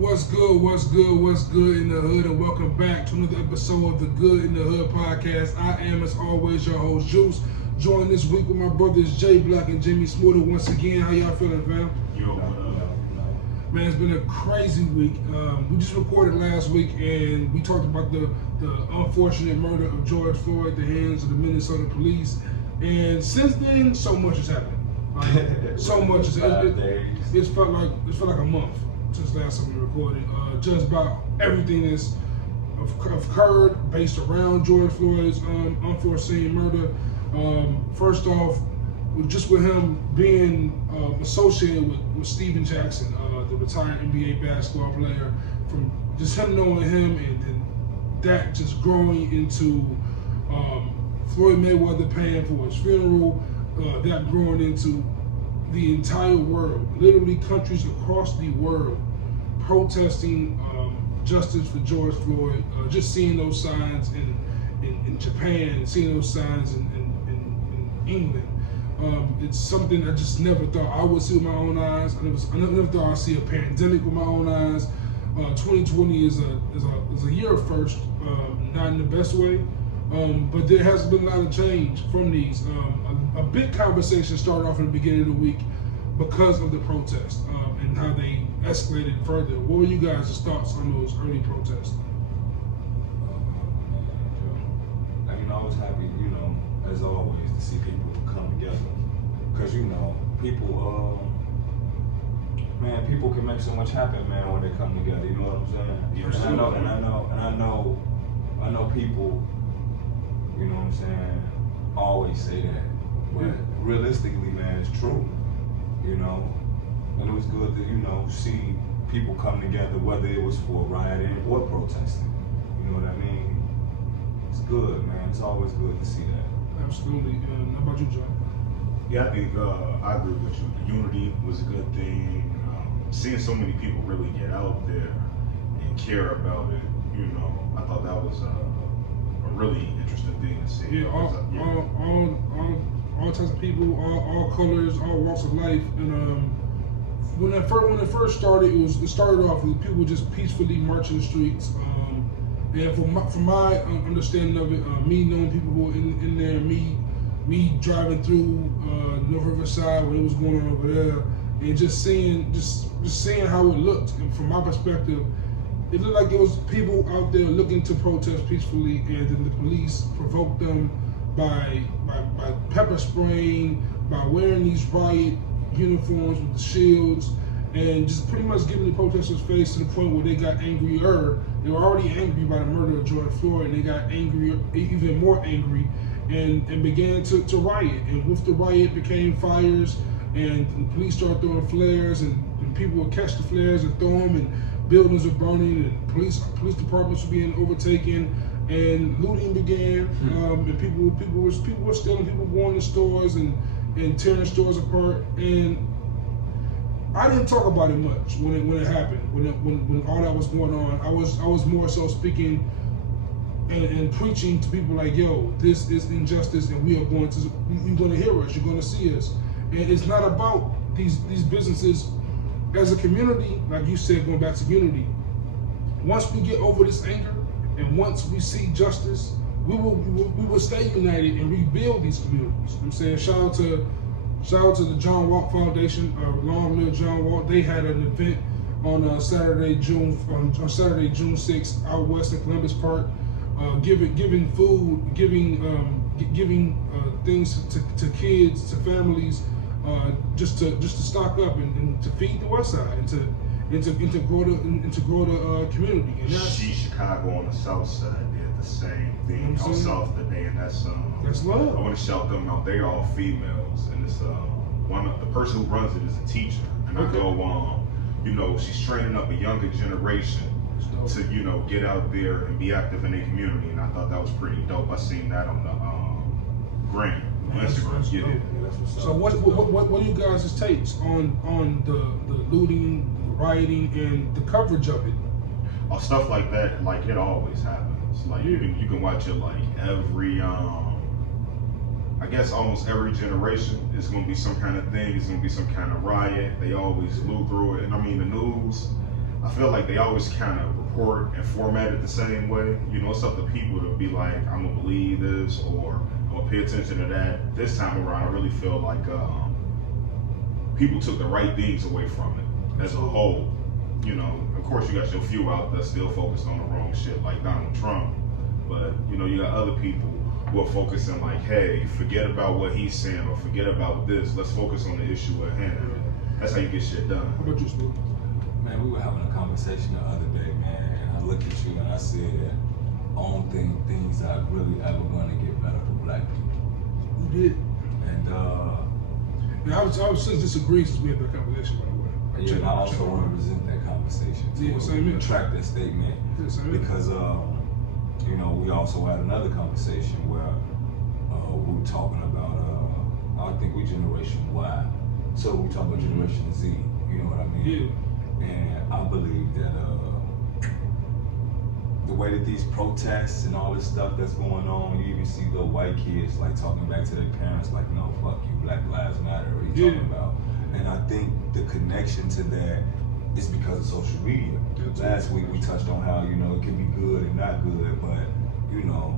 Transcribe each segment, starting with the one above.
What's good, what's good, what's good in the hood, and welcome back to another episode of the Good in the Hood podcast. I am, as always, your host, Juice. Joined this week with my brothers, J Black and Jimmie Smooda. Once again, how y'all feeling, fam? Man, it's been a crazy week. We just recorded last week, and we talked about the unfortunate murder of George Floyd at the hands of the Minnesota police. And since then, so much has happened. So much has happened. It's felt like a month since last time we recorded. Just about everything that's occurred based around George Floyd's unforeseen murder. First off, just with him being associated with Steven Jackson, the retired NBA basketball player, from just him knowing him and that just growing into Floyd Mayweather paying for his funeral, that growing into the entire world, literally countries across the world protesting justice for George Floyd, just seeing those signs in Japan, seeing those signs in England. It's something I just never thought I would see with my own eyes. I never thought I'd see a pandemic with my own eyes. 2020 is a year of first, not in the best way, but there has been a lot of change from these. A big conversation started off in the beginning of the week because of the protests and how they escalated further. What were you guys' thoughts on those early protests? I was happy, as always, to see people come together. Because, people, people can make so much happen, man, when they come together. You know what I'm saying? Yeah, I know people, you know what I'm saying, always say that. But realistically, man, it's true. And it was good to, see people come together, whether it was for rioting or protesting. You know what I mean? It's good, man. It's always good to see that. Absolutely. How about you, John? Yeah, I think I agree with you. The unity was a good thing. Seeing so many people really get out there and care about it, I thought that was a really interesting thing to see. Yeah, all types of people, all colors, all walks of life, and when it first started, it started off with people just peacefully marching the streets. And from my understanding of it, me knowing people who were in there, me driving through North Riverside when it was going on over there, and just seeing how it looked. And from my perspective, it looked like it was people out there looking to protest peacefully, and then the police provoked them by pepper spraying, by wearing these riot uniforms with the shields, and just pretty much giving the protesters face to the point where they got angrier. They were already angry by the murder of George Floyd, and they got angrier, even more angry, and began to riot. And with the riot became fires, and the police started throwing flares, and people would catch the flares and throw them, and buildings were burning, and police departments were being overtaken, and looting began. And people were stealing, people were going to stores and tearing stores apart. And I didn't talk about it much when it happened, when all that was going on. I was more so speaking and preaching to people like, yo, this is injustice, and you're going to hear us, you're going to see us. And it's not about these businesses. As a community, like you said, going back to unity, once we get over this anger and once we see justice, we will stay united and rebuild these communities. You know what I'm saying? Shout out to the John Walk Foundation, Long Live John Walk. They had an event on Saturday, June 6th, out west in Columbus Park, giving food, giving things to kids, to families, just to stock up and to feed the West Side and to grow the community. And Chicago on the South Side did the same thing. Out south today, and that's love. I want to shout them out. They're all females, and it's the person who runs it is a teacher, and I go she's training up a younger generation to get out there and be active in their community, and I thought that was pretty dope. I seen that on the gram. Instagram. So what are you guys' takes on the looting, the rioting, and the coverage of it? Stuff like that, like it always happens. Like you can watch it like every I guess almost every generation is going to be some kind of thing. It's going to be some kind of riot. They always blew through it. And I mean, the news, I feel like they always kind of report and format it the same way. You know, it's up to people to be like, I'm gonna believe this or I'm gonna pay attention to that. This time around, I really feel like people took the right things away from it as a whole. You know, of course, you got your few out there still focused on the wrong shit like Donald Trump, but you know, you got other people who are focusing like, hey, forget about what he's saying or forget about this. Let's focus on the issue at hand. That's how you get shit done. How about you, Smooda? Man, we were having a conversation the other day, man. I look at you and I said, I don't think things are really ever going to get better for black people. You did. And I was since disagree since we had that conversation, by the way. yeah, and I also want to present that conversation too. Yeah, same here. Retract that statement. Yeah, same here. Because, you know, we also had another conversation where we were talking about, I think we Generation Y. So we talk about Generation Z, you know what I mean? Yeah. And I believe that the way that these protests and all this stuff that's going on, you even see little white kids like talking back to their parents like, no, fuck you, Black Lives Matter, what are you talking about? And I think the connection to that is because of social media. Last week we touched on how, you know, it can be good and not good, but, you know,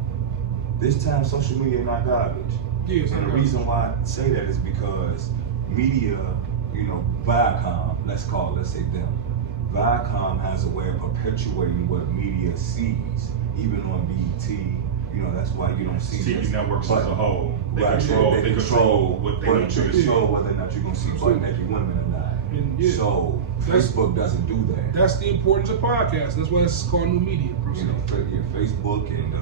this time social media is not garbage. Yeah, and the reason why I say that is because media, you know, Viacom, let's say them. Viacom has a way of perpetuating what media sees, even on BET. You know, that's why you don't see TV networks as a whole. They right, control what they want you to see. Whether or not you're gonna see butt naked women or not. And yeah, so Facebook doesn't do that. That's the importance of podcasts. That's why it's called new media. You know, Facebook and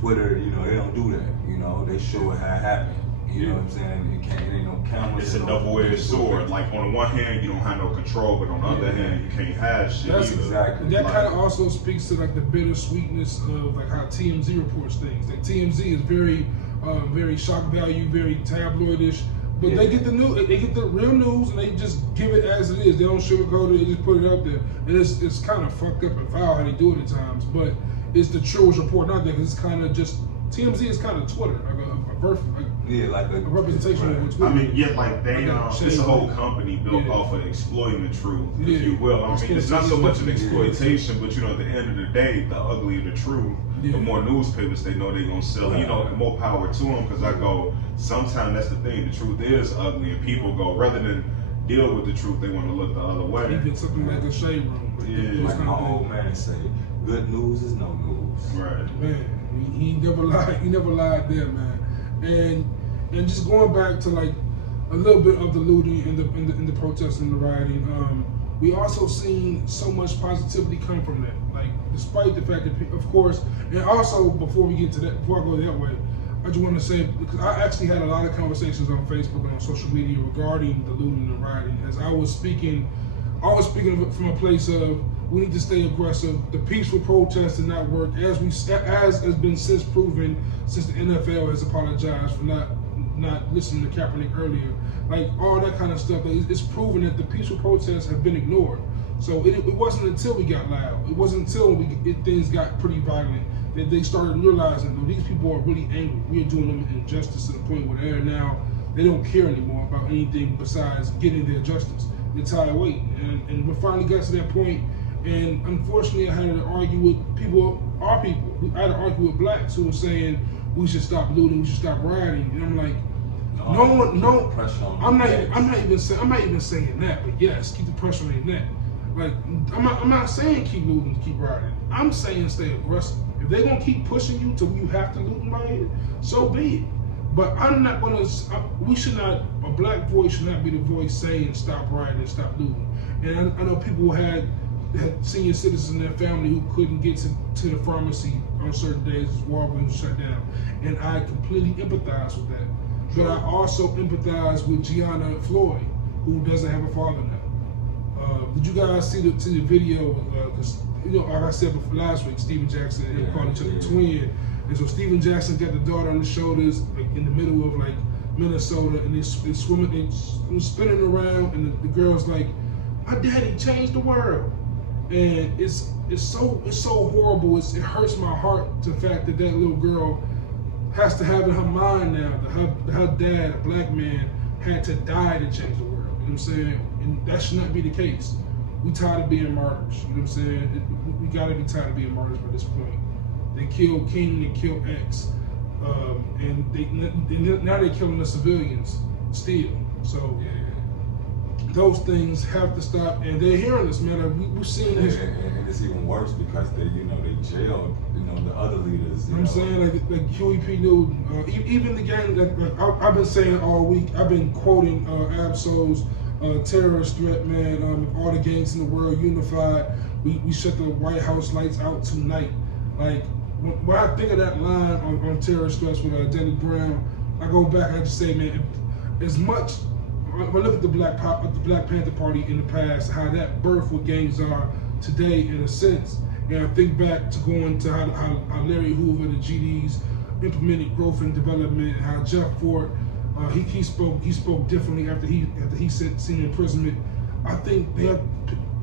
Twitter, you know, they don't do that. You know, they show it how it happened. You know what I'm saying? It ain't no cameras. It's a double-edged sword. Like on the one hand, you don't have no control, but on the other hand, you can't hide shit. That's either. Exactly. That kind of also speaks to like the bittersweetness of like how TMZ reports things. Like TMZ is very shock value, very tabloidish. But they get the news, they get the real news, and they just give it as it is. They don't sugarcoat it; they just put it up there. And it's kind of fucked up and foul how they do it at times. But it's the truest report out there because it's kind of just TMZ is kind of Twitter, like a representation of Twitter. I mean, yeah, like they it's a whole company built off of exploiting the truth, if you will. I mean, it's not so much an exploitation, but you know, at the end of the day, the uglier the truth, the more newspapers they know they're gonna sell. You know, and more power to them. Because I go, sometimes that's the thing. The truth is ugly, and people go rather than deal with the truth, they want to look the other way. Even something like a shade room. Like my old man say, good news is no news. Right. Man, he never lied. He never lied there, man. And just going back to like a little bit of the looting and the protests and the rioting, we also seen so much positivity come from that. Like, despite the fact that, of course, and also before we get to that, before I go that way, I just want to say, because I actually had a lot of conversations on Facebook and on social media regarding the looting and rioting. As I was speaking from a place of, we need to stay aggressive. The peaceful protest did not work, as has been since proven, since the NFL has apologized for not listening to Kaepernick earlier. Like, all that kind of stuff, it's proven that the peaceful protests have been ignored. So it wasn't until we got loud, it wasn't until things got pretty violent that they started realizing that these people are really angry. We are doing them injustice to the point where they don't care anymore about anything besides getting their justice. They're tired of waiting. And we finally got to that point. And unfortunately, I had to argue with people. I had to argue with blacks who were saying we should stop looting, we should stop rioting. And I'm like, I'm not even saying that. But yes, keep the pressure on their neck. Like, I'm not saying keep looting, keep rioting. I'm saying stay aggressive. If they're gonna keep pushing you till you have to loot and riot, so be it. But I'm not gonna. A black voice should not be the voice saying stop rioting and stop looting. And I know people who had senior citizens in their family who couldn't get to the pharmacy on certain days as Walgreens was shut down. And I completely empathize with that. But I also empathize with Gianna Floyd, who doesn't have a father now. Did you guys see the video? Because, you know, like I said before last week, Steven Jackson and him called each other twin. And so Steven Jackson got the daughter on the shoulders, like in the middle of like Minnesota, and they're swimming, they're spinning around, and the girl's like, "My daddy changed the world." And it's so horrible. It hurts my heart, the fact that little girl has to have in her mind now that her dad, a black man, had to die to change the world. You know what I'm saying? And that should not be the case. we tired of being martyrs. You know what I'm saying? We gotta be tired of being martyrs by this point. They killed King, they killed X, and now they're killing the civilians still. So those things have to stop, and they're hearing us, man. We're seeing this. And it's even worse because they jailed, the other leaders. You know what I'm saying? Like QEP knew, even the gang that I've been saying all week, I've been quoting Absol's terrorist threat, man. If all the gangs in the world unified, we shut the White House lights out tonight. Like, when I think of that line on terrorist threats with Denny Brown, I go back and I just say, man, as much, when I look at the Black Panther Party in the past, how that birthed what gangs are today in a sense, and I think back to going to how Larry Hoover, the GDs, implemented growth and development, and how Jeff Fort, he spoke differently after he seen imprisonment. I think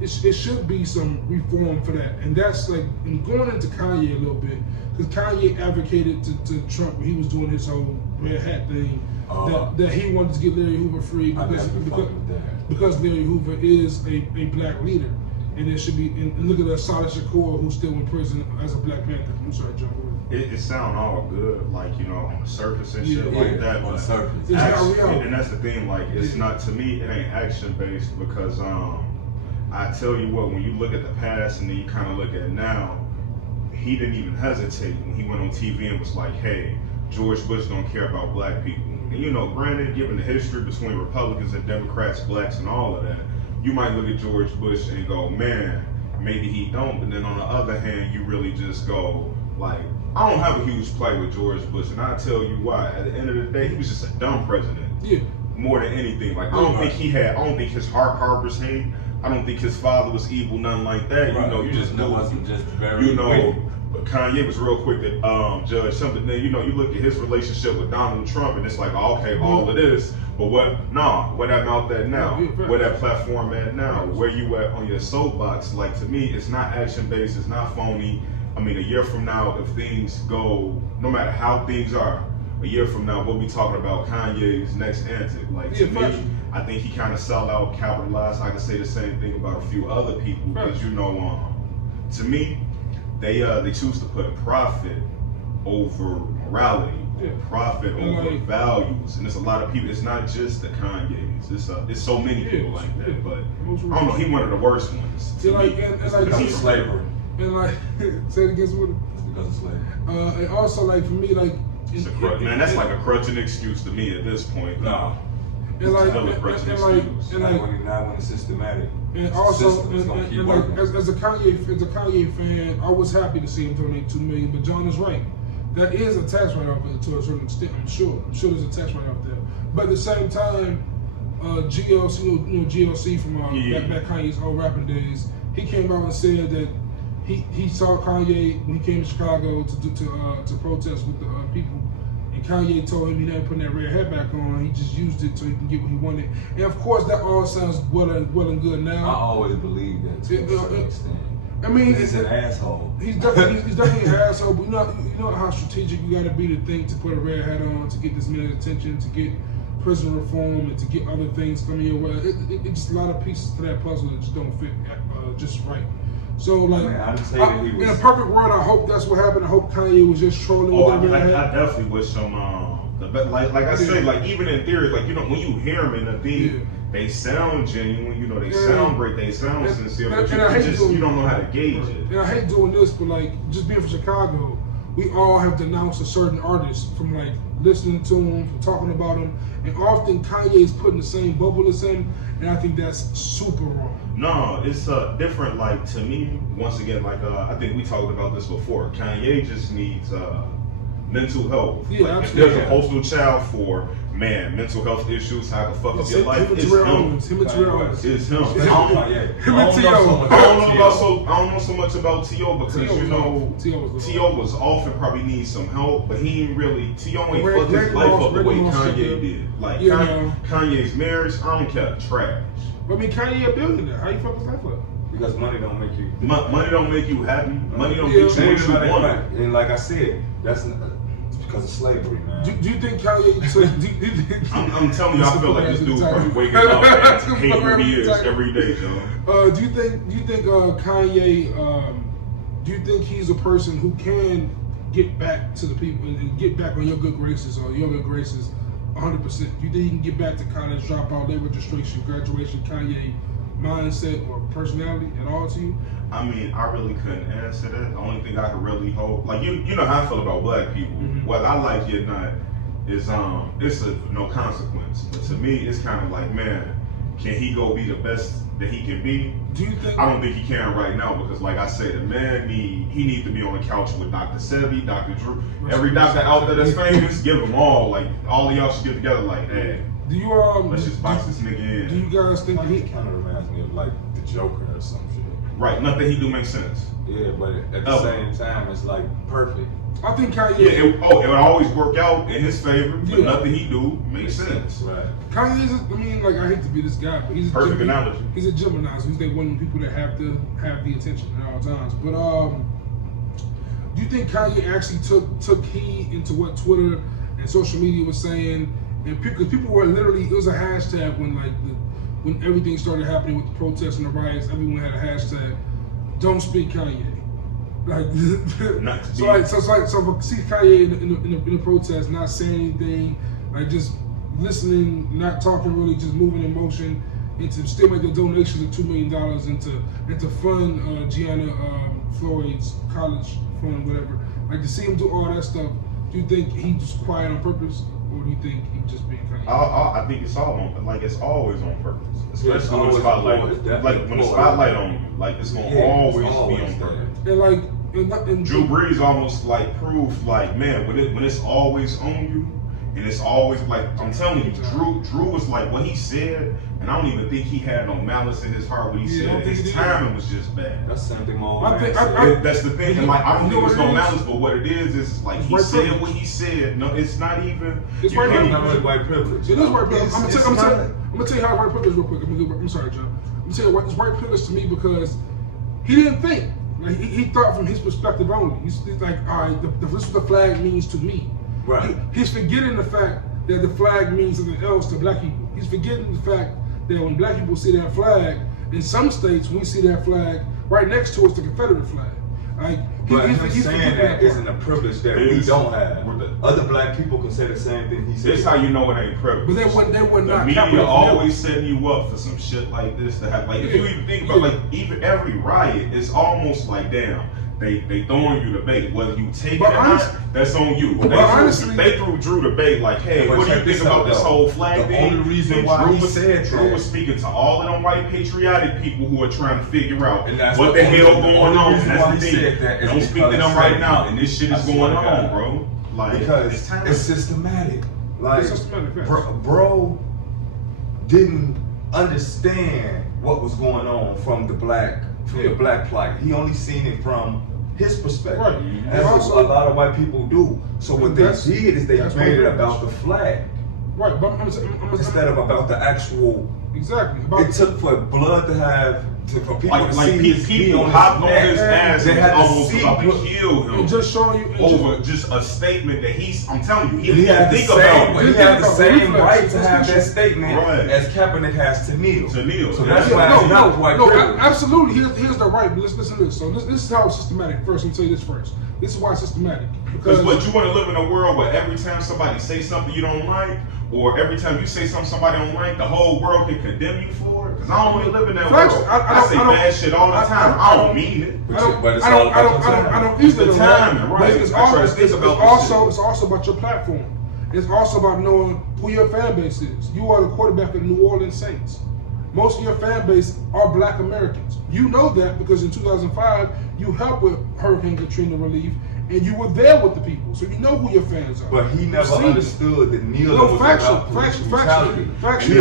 it should be some reform for that, and that's like, and going into Kanye a little bit, because Kanye advocated to Trump when he was doing his whole red hat thing, that he wanted to get Larry Hoover free because Larry Hoover is a black leader, and it should be. And look at Assata Shakur, who's still in prison as a Black Panther. I'm sorry, John. It sound all good, like, on the surface and shit like that. On the surface, it's not real. And that's the thing, like, it's not, to me, it ain't action based, because I tell you what, when you look at the past and then you kind of look at now, he didn't even hesitate when he went on TV and was like, hey, George Bush don't care about black people. And granted, given the history between Republicans and Democrats, blacks and all of that, you might look at George Bush and go, man, maybe he don't. But then on the other hand, you really just go, like, I don't have a huge play with George Bush, and I'll tell you why. At the end of the day, he was just a dumb president. Yeah. More than anything. Like, I don't think his heart harbors hate. I don't think his father was evil, nothing like that. Right. You just know, wasn't just very but Kanye was real quick to judge something. Then you look at his relationship with Donald Trump, and it's like, oh, okay, all of this, but where that mouth at now? Where that platform at now? Where you at on your soapbox? Like, to me, it's not action based, it's not phony. I mean, a year from now, if things go, no matter how things are, a year from now, we'll be talking about Kanye's next antic. Like, to me, I think he kind of sell out, capitalized. I can say the same thing about a few other people, because to me, they choose to put profit over morality, or profit over values, and there's a lot of people. It's not just the Kanyes. It's so many people like that. But I don't know. He one of the worst ones. Because of slavery. And like, say it against what? Because of slavery. And also, like, for me, like, it's a crutch. Man, that's like a crutch and excuse to me at this point. No. And like, not when it's systematic. And also, like, as a Kanye fan, I was happy to see him donate $2 million. But John is right. That is a tax write-off to a certain extent. I'm sure there's a tax write-off there. But at the same time, GLC, GLC from back Kanye's old rapping days, he came out and said that he saw Kanye when he came to Chicago to protest with the people. Kanye told him he never put that red hat back on. He just used it so he can get what he wanted. And of course, that all sounds well and good now. I always believed that to a certain extent. I mean, he's an asshole. He's definitely an asshole. But you know how strategic you got to be to think to put a red hat on to get this man's attention, to get prison reform, and to get other things coming your way. It's just a lot of pieces to that puzzle that just don't fit just right. So, like, in a perfect world, I hope that's what happened. I hope Kanye was just trolling with that red hat. I definitely wish some, like I said, like, even in theory, like, when you hear them in the thing, they sound genuine, they sound great, they sound sincere, but you don't know how to gauge it. And I hate doing this, but, like, just being from Chicago, we all have denounced a certain artist from, like, listening to him, from talking about him, and often Kanye is put in the same bubble as him, and I think that's super wrong. No, it's different. Like, to me, once again, like, I think we talked about this before. Kanye just needs mental health. Yeah, like, if there's a postal child for mental health issues, how to fuck up your life, it's him. It's him. I don't know so much about T.O. because T.O. was off and probably needs some help, but he ain't really. T.O. ain't fucked his life up the way Kanye did. Like, Kanye's marriage, I don't care, trash. I mean, Kanye a billionaire. How you fuck his life up? Because money don't make you. Money don't make you happy. Money don't get you what you want. And like I said, that's because of slavery, man. Do you think Kanye? I'm telling you, I feel like this dude's probably waking up and hating who he is every day, John. Do you think Kanye? Do you think he's a person who can get back to the people and get back on your good graces or your good graces 100%? Do you think he can get back to college dropout, day registration, graduation, Kanye mindset or personality at all to you? I mean, I really couldn't answer that. The only thing I could really hope, like you know how I feel about black people. Mm-hmm. Whether I like it or not, it's no consequence. But to me, it's kind of like, man, can he go be the best that he can be? Do you think? I don't think he can right now because, like I said, the man he needs to be on the couch with Dr. Sebi, Dr. Drew, every doctor out there that's famous. Give them all, like all of y'all should get together, like, hey, do you let's just box this nigga in. Do you guys think He kind of reminds me of like the Joker or some shit. Right, nothing he do makes sense. Yeah, but at the same time, it's like perfect. I think Kanye. Yeah, it would always work out in his favor, but Yeah. nothing he do makes sense. Right. Kanye is, I mean, like I hate to be this guy, but he's a Perfect analogy. He's a Gemini, so he's like one of the people that have to have the attention at all times. But do you think Kanye actually took heed into what Twitter and social media was saying? And because people were literally, it was a hashtag when everything started happening with the protests and the riots. Everyone had a hashtag, "Don't speak Kanye." Like, so see Kanye in the protest, not saying anything, like just listening, not talking really, just moving in motion, and to still make the donations of $2 million into fund Gianna Floyd's college fund, whatever. Like to see him do all that stuff. Do you think he was quiet on purpose, or do you think he just being Kanye? I think it's all on, like it's always on purpose, especially when the always spotlight on you, like it's gonna always be on purpose. And like, and Drew Brees almost like proved like, man, when it's always on you, and it's always like, I'm telling you, Drew was like what he said, and I don't even think he had no malice in his heart when he said it. His timing was just bad. That's the same thing my old man said. That's the thing, and like I don't think it was no malice, but what it is like he said what he said. No, it's not even. It's white privilege. Not really white privilege. It is white privilege. I'm gonna tell you how white privilege real quick. I'm sorry, John. I'm gonna tell you it's white privilege to me because he didn't think. Like he thought from his perspective only. He's like, all right, this is what the flag means to me. Right. He's forgetting the fact that the flag means something else to black people. He's forgetting the fact that when black people see that flag, in some states we see that flag right next to us, the Confederate flag. Like, but him saying that isn't a privilege that we don't have. Other black people can say the same thing he said. This is how you know it ain't privilege. But they were not. The media always setting you up for some shit like this to have. Like if you even think about like even every riot, it's almost like damn. They throwing you the bait. Whether you take it or not, that's on you. They threw Drew the bait like, hey, what do you think about this whole flag thing? The only reason why he said Drew was speaking to all of them white patriotic people who are trying to figure out what the the hell going on. That's the thing. Don't speak to them right now, and this shit is going on, bro. Like because it's systematic. Like it's systematic, bro didn't understand what was going on from the black plight. He only seen it from his perspective. Right. That's what a lot of white people do. So what they did is they made it about the flag. Right, but instead of about the actual. Exactly. It took for blood to have for people to see his people hopped on his ass and almost about to kill him. And just showing you over just a statement that I'm telling you, he had the same right to have that statement as Kaepernick has to kneel. So that's why it's not white privilege. Absolutely. Here's the right, but listen to this. So this is how it's systematic. First, let me tell you this first. This is why it's systematic. Because what you want to live in a world where every time somebody say something you don't like, or every time you say something somebody don't like, the whole world can condemn you for it? Because I don't want to live in that world. I say bad shit all the time. I don't mean it. But it's all about I don't either. The timing, right? It's also about your platform. It's also about knowing who your fan base is. You are the quarterback of the New Orleans Saints. Most of your fan base are black Americans. You know that because in 2005, you helped with Hurricane Katrina relief, and you were there with the people, so you know who your fans are. But he never understood that kneeling was about police brutality. He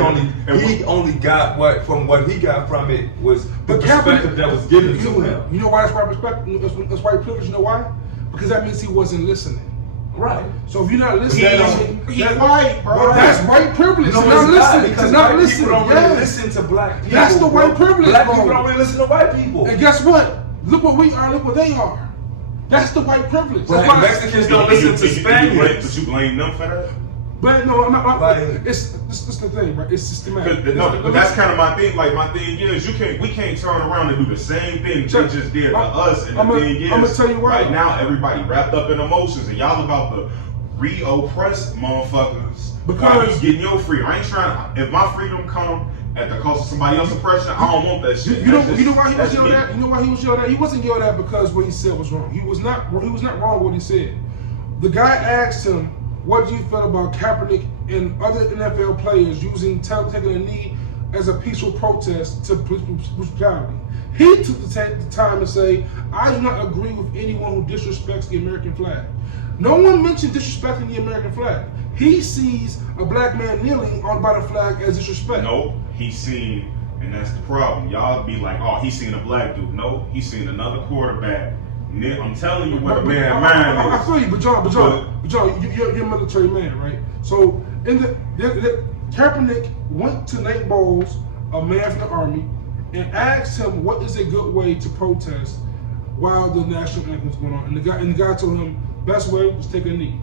only got what he got from it was the perspective that was given to him. You know why that's white perspective? That's white privilege. You know why? Because that means he wasn't listening. Right. So if you're not listening, he's white, bro. That's white privilege. No, not listening. Because not white people don't really listen to black people. That's the white privilege. Black people don't really listen to white people. And guess what? Look what we are. Look what they are. That's the white privilege. But That's why Mexicans don't listen to Spaniards. But you blame them for that? But no, I'm not. Like, it's the thing, right? It's systematic. But that's kind of my thing. Like my thing is, we can't turn around and do the same thing they just did to us. And the thing is, I'm gonna tell you why. Right now, everybody wrapped up in emotions, and y'all about to re-oppress motherfuckers because you getting your freedom. I ain't trying to. If my freedom come at the cost of somebody else's oppression, I don't want that shit. You know why he was yelled at? You know why he was yelled at? He wasn't yelled at because what he said was wrong. He was not wrong what he said. The guy asked him, "What do you feel about Kaepernick and other NFL players taking a knee as a peaceful protest to police brutality?" He took the time to say, "I do not agree with anyone who disrespects the American flag." No one mentioned disrespecting the American flag. He sees a black man kneeling by the flag as disrespect. Nope, he's seen, and that's the problem. Y'all be like, "Oh, he's seen a black dude." No, he's seen another quarterback. I'm telling you what a man mind is. I feel you, but John, you're a military man, right? So Kaepernick went to Nate Bowles, a man from the Army, and asked him what is a good way to protest while the national anthem is going on. And the guy told him, best way is take a knee.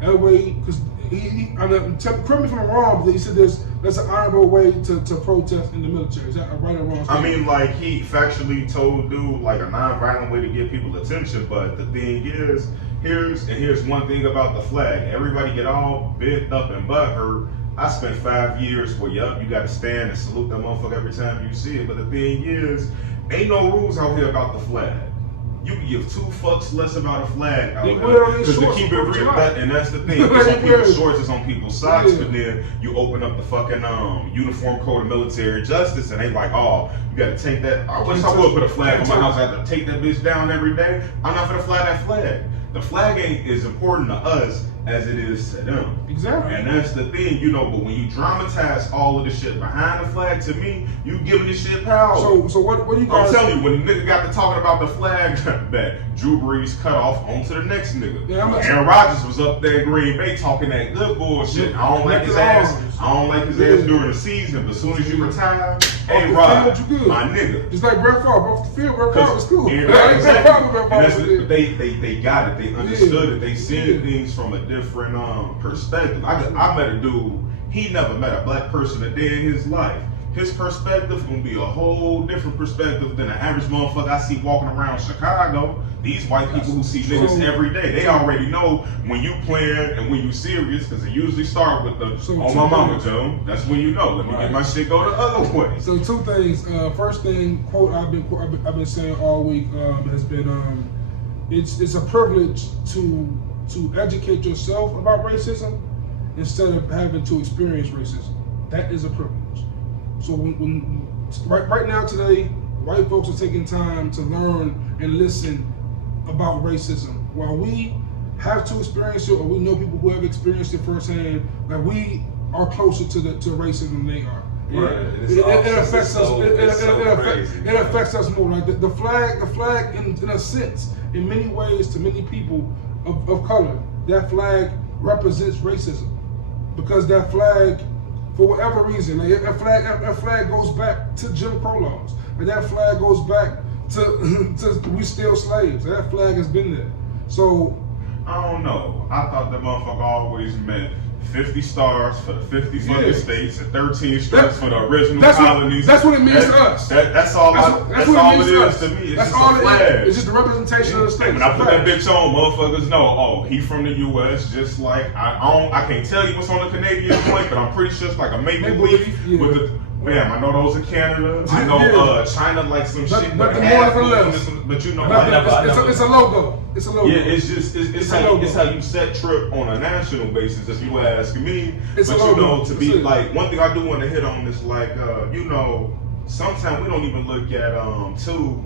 That way, because correct me if I'm wrong, but he said that's an honorable way to protest in the military. Is that a right or wrong statement? I mean, like, he factually told dude like a non-violent way to get people attention, but the thing is, here's one thing about the flag. Everybody get all bent up and butthurt. I spent 5 years where, you got to stand and salute that motherfucker every time you see it. But the thing is, ain't no rules out here about the flag. You can give 2 fucks less about a flag out here. Because to keep it real, and that's the thing. It's on people's shorts, it's on people's socks, but then you open up the fucking Uniform Code of Military Justice, and they like, oh, you gotta take that. I wish I would put a flag on my house. I have to take that bitch down every day. I'm not gonna fly that flag. The flag ain't as important to us as it is to them. Exactly. And that's the thing, but when you dramatize all of the shit behind the flag, to me, you giving this shit power. So what do you guys... I'm telling you, when the nigga got to talking about the flag, that Drew Brees cut off onto the next nigga. Yeah, Aaron Rodgers was up there in Green Bay talking that good bullshit. I don't like his ass. I don't like his ass during the season, but as soon as you retire, hey Rod, my nigga. Just like Brett Favre, off the field, Brett Favre was cool. They got it. They understood it. They seen things from a different perspective. I met a dude, he never met a black person a day in his life. His perspective gonna be a whole different perspective than the average motherfucker I see walking around Chicago. These white people who see niggas every day, they already know when you playing and when you serious, because it usually start with the "on my mama, Joe." That's when you know. Let me get my shit go the other way. So 2 things. First thing, quote I've been saying all week has been it's a privilege to educate yourself about racism instead of having to experience racism. That is a privilege. So when right now today, white folks are taking time to learn and listen about racism. While we have to experience it, or we know people who have experienced it firsthand, that we are closer to racism than they are. Right. It affects us. It affects us more. Like the flag, in a sense, in many ways, to many people of color, that flag represents racism, because that flag, for whatever reason, like that flag goes back to Jim Crow laws. Like that flag goes back to we still slaves. That flag has been there. So I don't know. I thought that motherfucker always meant 50 stars for the 50 fucking states and 13 stripes for the original colonies. That's what it means to us. That's all it is to me. It's just a flag. It's just the representation of the state. When I put that bitch on, motherfuckers know, oh, he from the U.S. Just like I can't tell you what's on the Canadian flag, but I'm pretty sure it's like a maple leaf with the. Damn, I know those are Canada. I know China like some shit. But you know, it's a logo. It's a logo. Yeah, it's how you set trip on a national basis. If you ask me, it's but you know, to be like one thing I do want to hit on is like sometimes we don't even look at to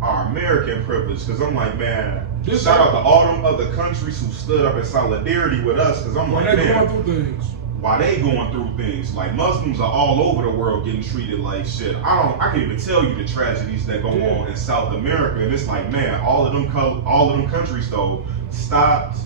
our American privilege, because I'm like, man, shout out to all them other countries who stood up in solidarity with us, because I'm like, man. Why they going through things, like Muslims are all over the world getting treated like shit. I can't even tell you the tragedies that go on in South America, and it's like, man, all of them countries though stopped,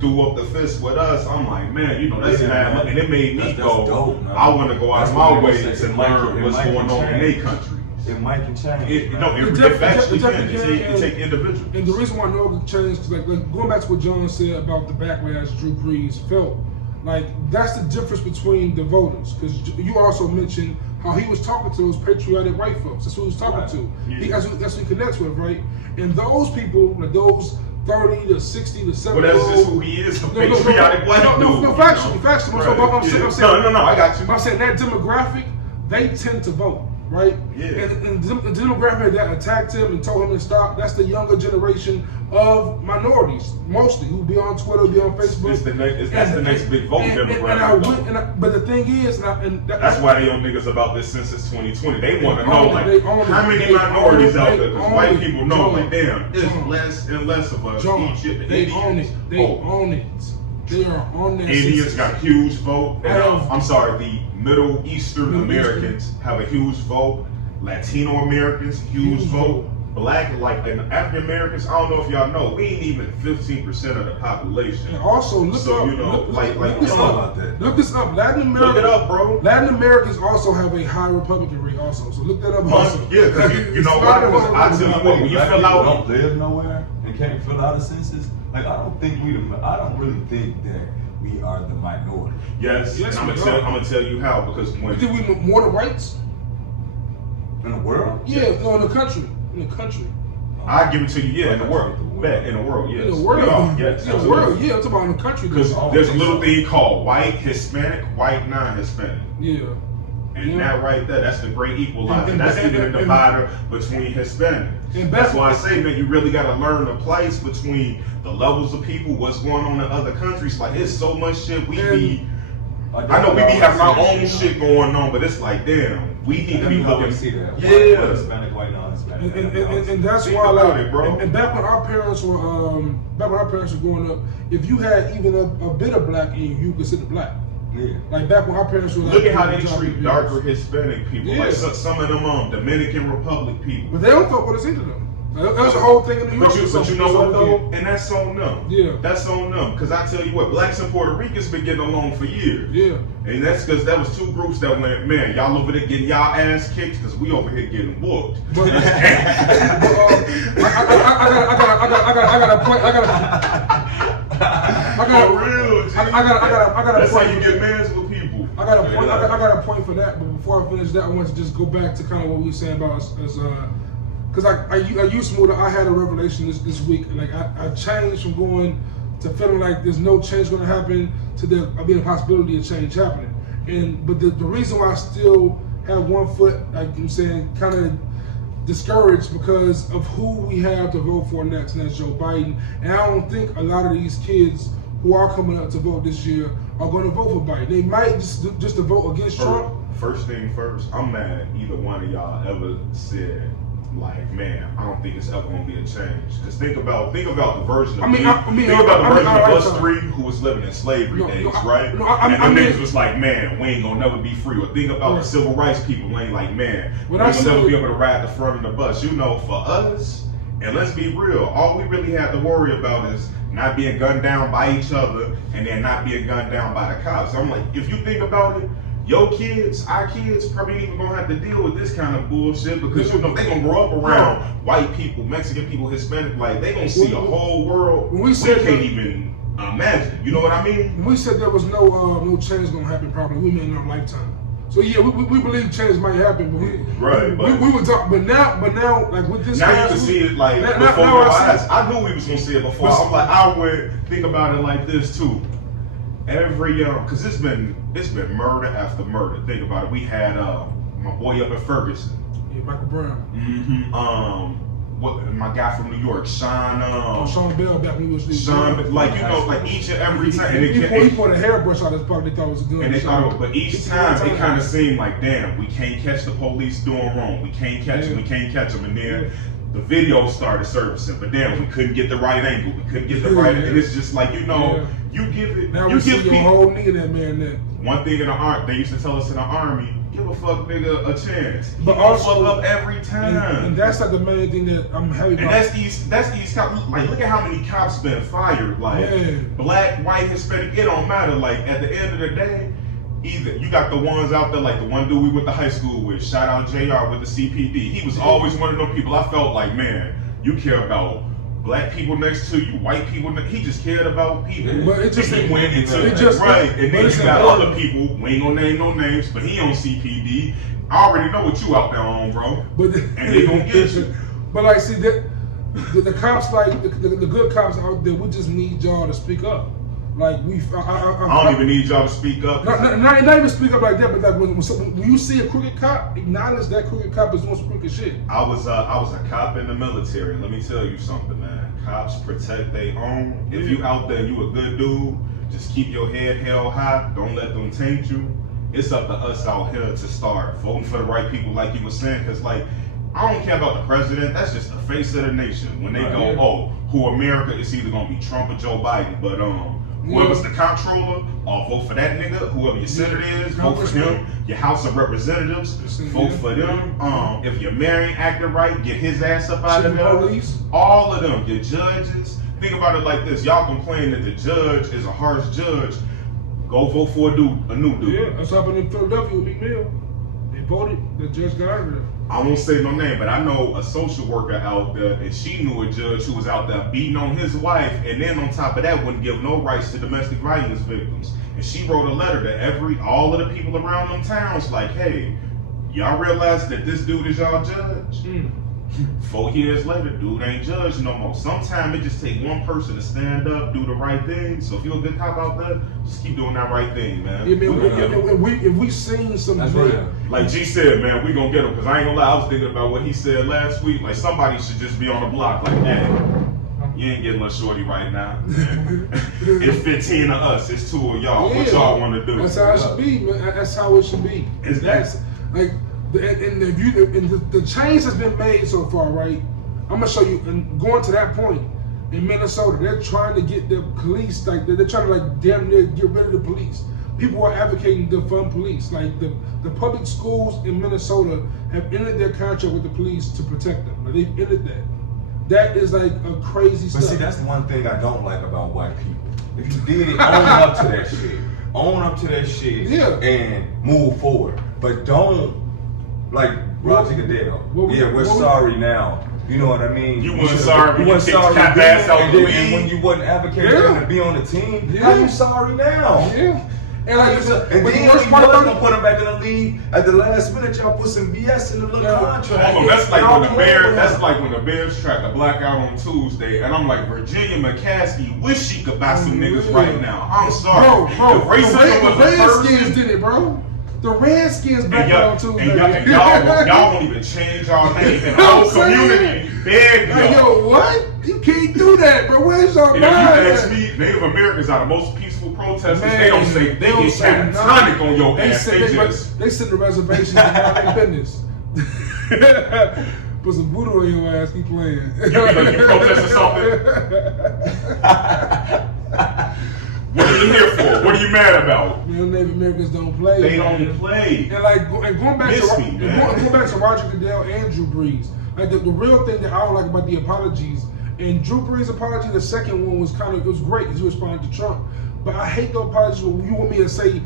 threw up the fist with us. I'm like, man, that's mad, and it made me go. I want to go out of my way to learn what's going on in their countries. It might can change. It definitely can. It take individuals. And the reason why I know it can change, because like going back to what John said about the backlash Drew Brees felt, like that's the difference between the voters. Because you also mentioned how he was talking to those patriotic white folks. That's who he was talking to. Yeah. That's who he connects with, right? And those people, like those 30 to 60 to 70. Well, that's just who he is. A patriotic white dude. No, factually. I'm saying, No, I got you. I'm saying that demographic, they tend to vote, right? Yeah. And the demographic that attacked him and told him to stop, that's the younger generation of minorities, mostly, who be on Twitter, be on Facebook. That's the next big vote demographic. But the thing is, that's why they don't think it's about this since it's 2020. They want to know, how many minorities out there? Because white people know, damn, there's less and less of us. They own it. They own it. They are on that. Indians got a huge vote. I'm sorry, the Middle Eastern Americans have a huge vote. Latino Americans, huge vote. Black, like, and African Americans, I don't know if y'all know, we ain't even 15% of the population. And also, look this up. Latin America. Look it up, bro. Latin Americans also have a high Republican rate, also. So look that up. Also. Yeah, because you know what? I tell you what, when you fill out, don't live nowhere and can't fill out a census. Like, I don't really think that we are the minority. Yes, and I'm gonna tell you how, because when you think we more than whites in the world? Yeah, no, in the country. In the country. I give it to you, in the world. Bet, in the world, yes. In the world, yes. In the world, yeah. I'm talking about in the country. Because there's a little thing called white, Hispanic, white, non-Hispanic. Yeah. And that right there, that's the great equalizer. That's even the divider between Hispanic. That's why I say, man, you really got to learn the place between the levels of people, what's going on in other countries. Like, there's so much shit I know we be having our own shit going on, but it's like, damn, we need to be looking. See that. Yeah. White, Hispanic, white, non-Hispanic. And that's why, like, and back when our parents were growing up, if you had even a bit of black in you, you considered black. Yeah. Like back when our parents were like, look at how they treat darker Hispanic people, like some of them Dominican Republic people. But they don't fuck with us either though. That was the whole thing in New York. But you know what though? And that's on them. Yeah. That's on them. Because I tell you what, blacks and Puerto Ricans been getting along for years. Yeah. And that's because that was two groups that went, man, y'all over there getting y'all ass kicked because we over here getting whooped. But, I got a point. That's how you get mans with people. I got a point for that. But before I finish that, I want to just go back to kind of what we were saying about as because I used Smooda. I had a revelation this week. Like I changed from going to feeling like there's no change going to happen to there being a possibility of change happening. But the reason why I still have 1 foot, like I'm saying, kind of discouraged because of who we have to vote for next, and that's Joe Biden. And I don't think a lot of these kids who are coming up to vote this year are going to vote for Biden. They might just to vote against Trump. First thing first, I'm mad either one of y'all ever said, like, man, I don't think it's ever gonna be a change. Because think about the version of us three who was living in slavery days, right? Niggas was like, man, we ain't gonna never be free. Or think about the civil rights people, ain't like, man, we ain't gonna never be able to ride the front of the bus. You know, for us, and let's be real, all we really have to worry about is not being gunned down by each other and then not being gunned down by the cops. I'm like, if you think about it, our kids, probably ain't even gonna have to deal with this kind of bullshit because you know they gonna grow up around white people, Mexican people, Hispanic, like they gonna see a whole world we can't even imagine. You know what I mean? When we said there was no change gonna happen, probably we meant in our lifetime. So yeah, we believe change might happen, but we would talk. But now, like with this, now you can see it like before your eyes. I knew we was gonna see it before. I'm like, I would think about it like this too. Every because it's been murder after murder. Think about it. We had my boy up in Ferguson. Yeah, Michael Brown. My guy from New York, Sean Bell back when he was Sean, like you know, like each and every time. He put a hairbrush out his pocket. They thought it was a gun. And they thought, but each time it kind of seemed like, damn, we can't catch the police doing wrong. We can't catch them. We can't catch them. And then the video started surfacing, but then we couldn't get the right angle. We couldn't get the right, and it's just like, you know, you give it. Now you give people whole knee that man that. One thing in the art, they used to tell us in the army, give a fuck nigga a chance. But he also fuck up every time. And that's like the main thing that I'm heavy about. And that's these cops. Like, look at how many cops been fired. Like black, white, Hispanic, it don't matter. Like at the end of the day, either you got the ones out there like the one dude we went to high school with, shout out JR with the CPD. He was always one of those people I felt like, man, you care about black people next to you, white people. He just cared about people. But it just he went into it just right, and then you got important. other people. We ain't gonna name no names, but he on CPD. I already know what you out there on, bro. But and they gonna get you. But like, see that the cops, like the good cops out there, we just need y'all to speak up. Like I don't even need y'all to speak up. Not even speak up like that, but like when you see a crooked cop, acknowledge that crooked cop is doing some crooked shit. I was a cop in the military. Let me tell you something, man. Cops protect their own. If you out there, you a good dude. Just keep your head held high. Don't let them taint you. It's up to us out here to start voting for the right people, like you were saying, because like I don't care about the president. That's just the face of the nation. When they go, oh, who America? It's either gonna be Trump or Joe Biden. But whoever's the comptroller, I'll vote for that nigga. Whoever your senator is, vote for him. Your House of Representatives, vote for them. If your mayor ain't acting right, get his ass up out of there. Police. All of them. Your judges. Think about it like this. Y'all complain that the judge is a harsh judge. Go vote for a new dude. Yeah, that's happened in Philadelphia with McMill. They voted, the judge got out of there. I won't say no name, but I know a social worker out there, and she knew a judge who was out there beating on his wife, and then on top of that, wouldn't give no rights to domestic violence victims. And she wrote a letter to all of the people around them towns, like, hey, y'all realize that this dude is y'all judge? 4 years later, dude ain't judged no more. Sometimes it just take one person to stand up, do the right thing. So if you're a good cop out there, just keep doing that right thing, man. Yeah, man, if we seen some like G said, man, we gonna get him. Because I ain't gonna lie, I was thinking about what he said last week. Like, somebody should just be on the block. Like, hey, you ain't getting much shorty right now. It's 15 of us. It's 2 of y'all. Yeah, what y'all want to do? That's how it should be, man. That's how it should be. That's like, and the change has been made so far, right? I'm gonna show you. And going to that point in Minnesota, they're trying to get the police, like they're trying to like damn near get rid of the police. People are advocating to fund police. Like the public schools in Minnesota have ended their contract with the police to protect them. Like, they've ended that. That is like a crazy stuff. But see, that's the one thing I don't like about white people. If you did it, own up to that shit. Own up to that shit and move forward. But don't, like Roger Goodell. We're sorry now. You know what I mean? You weren't sorry. You weren't sorry ass out and when you wasn't advocating to be on the team. How you sorry now? Yeah. And like, and then when you was gonna put him back in the league at the last minute, y'all put some BS in the little contract. That's like when the Bears. That's like when the Bears track the blackout on Tuesday, and I'm like, Virginia McCaskey wish she could buy some niggas right now. I'm sorry, bro. The racism was the Redskins did it, bro. The Redskins back on Tuesday. And y'all won't even change y'all name, and the whole community begged y'all. Yo, what? You can't do that, bro. Where's y'all mind? And if you ask me, Native Americans are the most peaceful protesters. Man, they don't say they get catatonic on your ass. They sit the reservations and mind their business. Put some voodoo on your ass, keep playing. You protesting something? What are you here for? What are you mad about? Man, Native Americans don't play. They don't play. And like going back to Roger Goodell and Drew Brees, like the real thing that I don't like about the apologies, and Drew Brees' apology, the second one was it was great because he responded to Trump. But I hate the apologies where you want me to say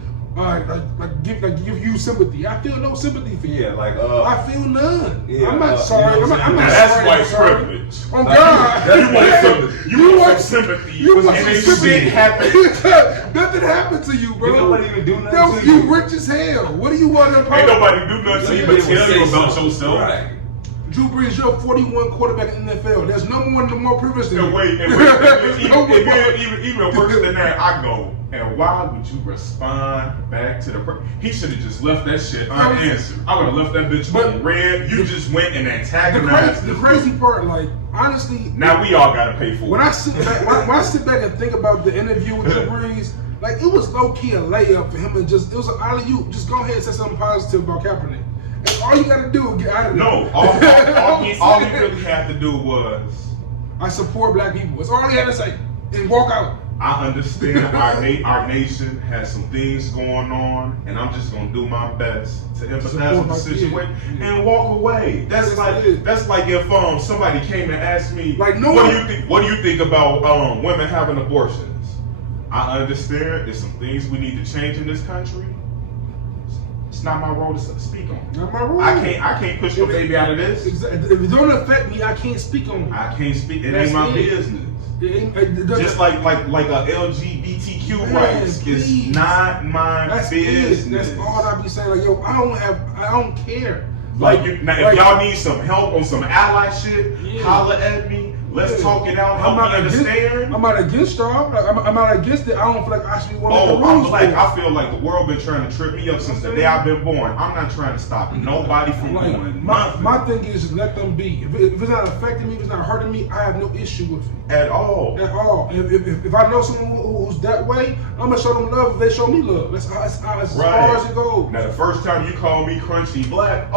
give you sympathy. I feel no sympathy for you. Yeah, like I feel none. Yeah, I'm not sorry. I'm not that's sorry. white privilege. Oh God! You want some sympathy. You want some and sympathy. shit happened. Nothing happened to you, bro. Ain't nobody even do nothing to you. You rich as hell. What do you want to Ain't nobody do nothing to you but tell you about yourself. Right. Drew Brees, you're a 41 quarterback in the NFL. There's no more privilege than you. Wait, even worse than that, I go, and why would you respond back to the he should have just left that shit unanswered. I would have left that bitch on red. You just went and antagonized the crazy part, like, honestly, now we all gotta pay for it. When I sit back and think about the interview with Drew Brees, like, it was low-key a layup for him, and it was an alley-oop. Just go ahead and say something positive about Kaepernick. And all you gotta do is get out of there. No, all he really had to do was, I support black people. That's all he had to say. And walk out. I understand our nation has some things going on, and I'm just gonna do my best to empathize with the situation and walk away. That's like if somebody came and asked me, like, what do you think about women having abortions? I understand there's some things we need to change in this country, It's not my role to speak on it. Not my role. I can't push your baby out of this. Exactly. If it don't affect me, I can't speak on it. I can't speak. It ain't my business. Just like a LGBTQ rights, it's not my business. That's all I be saying. Like, yo, I don't care. If y'all need some help on some ally shit, holla at me. Let's talk it out. Help me understand. I'm not against y'all. I'm not against it. I don't feel like I should want to make the rules. I feel like the world been trying to trip me up since the day I've been born. I'm not trying to stop nobody from doing nothing. My thing is just let them be. If it's not affecting me, if it's not hurting me, I have no issue with it. At all. At all. If I know someone who's that way, I'm gonna show them love if they show me love. That's as far as it goes. Now the first time you call me crunchy black,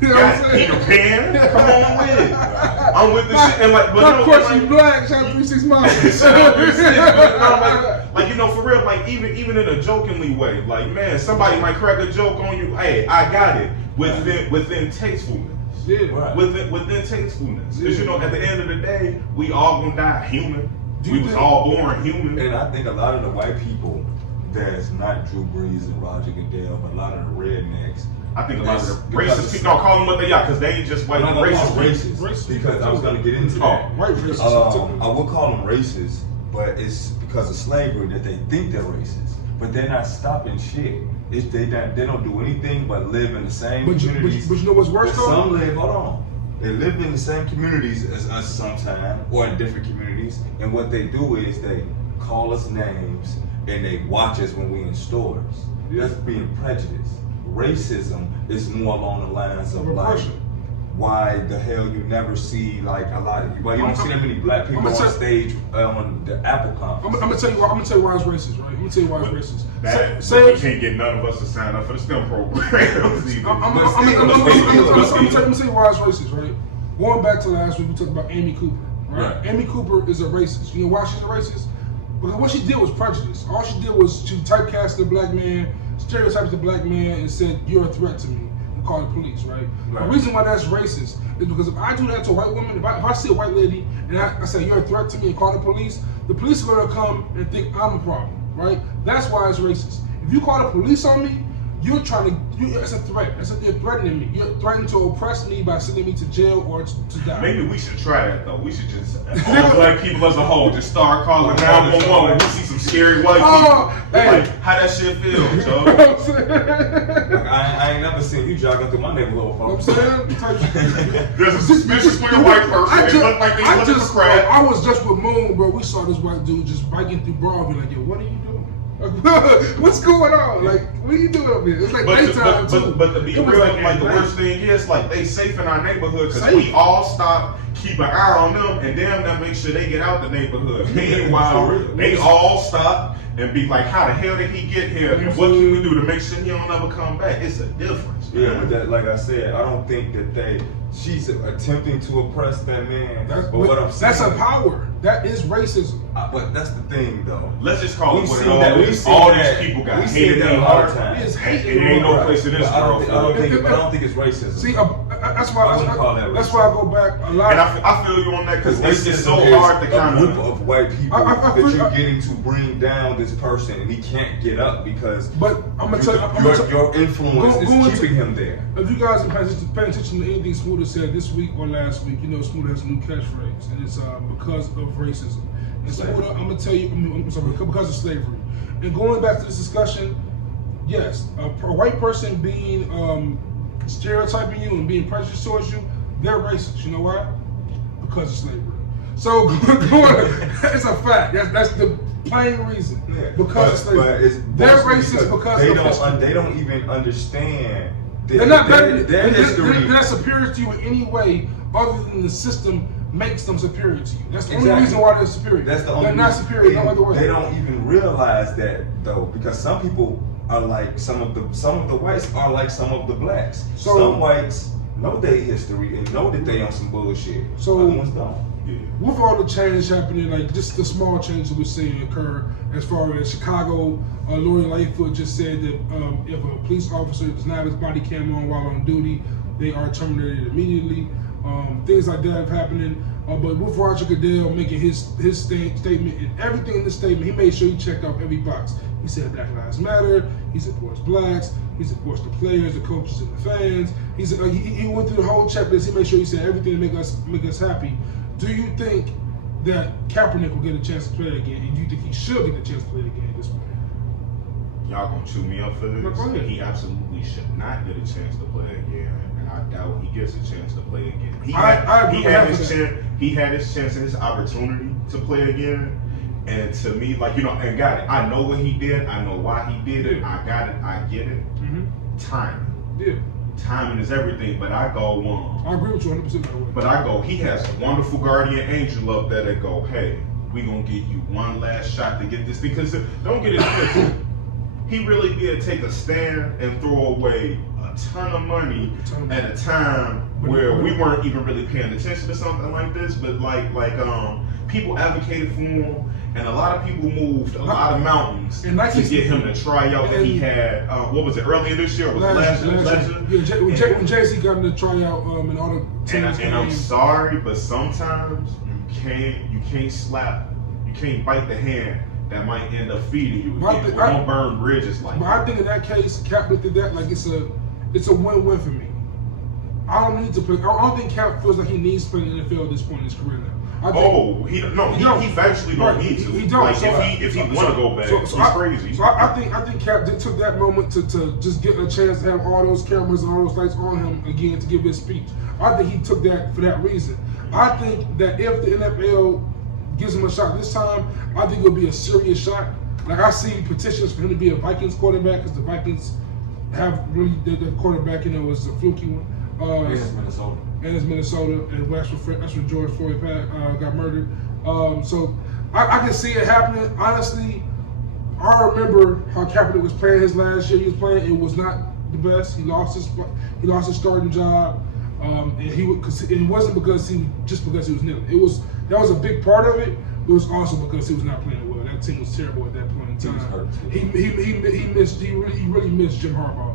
you know got Peter Pan, come on with it. I'm with the shit and but crunchy black, shout out 36 miles. For real, like even in a jokingly way, like man, somebody might crack a joke on you. Hey, I got it within tastefulness. Yeah. Right. Within tastefulness. Because at the end of the day, we all gonna die human. We was all born human. And I think a lot of the white people that's not Drew Brees and Roger Goodell, but a lot of the rednecks. I think a lot of the racist people don't call them what they are because they ain't just white racist. Because I was going to get into that. White racist. I would call them racist, but it's because of slavery that they think they're racist. But they're not stopping shit. They don't do anything but live in the same communities. But you know what's worse though? Some live, hold on. They live in the same communities as us sometimes, or in different communities. And what they do is they call us names and they watch us when we're in stores. Yeah. That's being prejudiced. Racism is more along the lines of like, why the hell you never see like a lot of you don't see that many black people on stage on the Apple conference. I'm gonna tell you why it's racist, right? I'm gonna tell you why it's racist. We can't get none of us to sign up for the STEM program. I'm gonna tell you why it's racist, right? Going back to last week, we talked about Amy Cooper, right? Amy Cooper is a racist. You know why she's a racist? Because what she did was prejudice. All she did was she typecast the black man, stereotyped the black man, and said, "You're a threat to me," and called the police, right? The reason why that's racist is because if I do that to a white woman, if I see a white lady and I say, "You're a threat to me," and call the police are going to come and think I'm a problem, right? That's why it's racist. If you call the police on me, it's a threat. You're threatening me. You're threatening to oppress me by sending me to jail or to die. Maybe we should try that though. We should just, all black people as a whole, just start calling 911 when we see some scary white people. Like, how that shit feel, Joe? I ain't never seen you jogging through my neighborhood, folks. You know what I'm saying? There's a suspicious looking white person. They look like they looking for crap. I was just with Moon, bro. We saw this white dude just biking through Broadway. Like, yo, what are you doing? What's going on? Like, what are you doing up here? It's like daytime too. But to be real, like the worst thing is, like they safe in our neighborhood because we all stop, keep an eye on them, and them make sure they get out the neighborhood. Meanwhile, they all stop and be like, how the hell did he get here? And what can we do to make sure he don't ever come back? It's a difference. Yeah, but that, like I said, I don't think that she's attempting to oppress that man. That's a power. That is racism. But that's the thing, though. Let's just call it what it is. All these people got hated in our time. It ain't no place in this world. I don't think it's racism. See, that's why I go back a lot. And I feel you on that because it's so hard to kind of. A group of white people that you're getting to bring down this person, and he can't get up because. But I'm gonna tell you, your influence is keeping him there. If you guys are paying attention to anything Smooda said this week or last week, you know Smooda has a new catchphrase, and it's because of racism. And Smooda, I'm gonna tell you, because of slavery. And going back to this discussion, yes, a white person being stereotyping you and being prejudiced towards you, they're racist. You know why? Because of slavery. So it's a fact. That's the plain reason. Yeah. Because of slavery. They're racist because they don't even understand. They're not better. They're not superior to you in any way other than the system makes them superior to you. That's the only reason why they're superior. They're not superior no other way. They don't even realize that though, because some people are like some of the whites are like some of the blacks. So, some whites know their history and know that they on some bullshit. So other ones don't. Yeah. With all the change happening, like just the small change that we're seeing occur, as far as Chicago, Lori Lightfoot just said that if a police officer does not have his body cam on while on duty, they are terminated immediately. Things like that have happening. But with Roger Goodell making his statement, and everything in this statement, he made sure he checked off every box. He said Black Lives Matter. He supports blacks. He supports the players, the coaches, and the fans. He said he went through the whole checklist. He made sure he said everything to make us happy. Do you think that Kaepernick will get a chance to play again? And do you think he should get a chance to play again at this point? Y'all gonna chew me up for this? No, go ahead. He absolutely should not get a chance to play again, and I doubt he gets a chance to play again. He had his chance and his opportunity to play again, and to me, like, you know, and got it. I know what he did. I know why he did it. I got it. I get it. Timing. Yeah. Timing is everything. But I go, I agree with you 100% that way. But I go, he has a wonderful guardian angel up there that go, hey, we gonna give you one last shot to get this, because don't get it twisted. He really did take a stand and throw away a ton of money at a time where we weren't even really paying attention to something like this. But like people advocated for him, and a lot of people moved a lot of mountains to get him to try out. That he had what was it, earlier this year? Or was it last year? Yeah, when JC got him to try out and all the teams. And I'm sorry, but sometimes you can't bite the hand that might end up feeding you again. We don't burn bridges like that. But I think in that case, Cap looked at that like it's a win-win for me. I don't need to play. I don't think Cap feels like he needs to play in the NFL at this point in his career now. He factually don't need to. He don't. Like, if he want to go back, he's crazy. So I think Cap took that moment to just get a chance to have all those cameras and all those lights on him again to give his speech. I think he took that for that reason. I think that if the NFL gives him a shot this time, I think it'll be a serious shot. Like, I see petitions for him to be a Vikings quarterback, because the Vikings have really the quarterback, is a fluky one. And it's Minnesota. And it's Minnesota, and that's where George Floyd got murdered. So I can see it happening. Honestly, I remember how Kaepernick was playing his last year. He was playing. It was not the best. He lost his starting job. And it wasn't because he was kneeling. That was a big part of it. It was also because he was not playing well. That team was terrible at that point in time. He really missed Jim Harbaugh.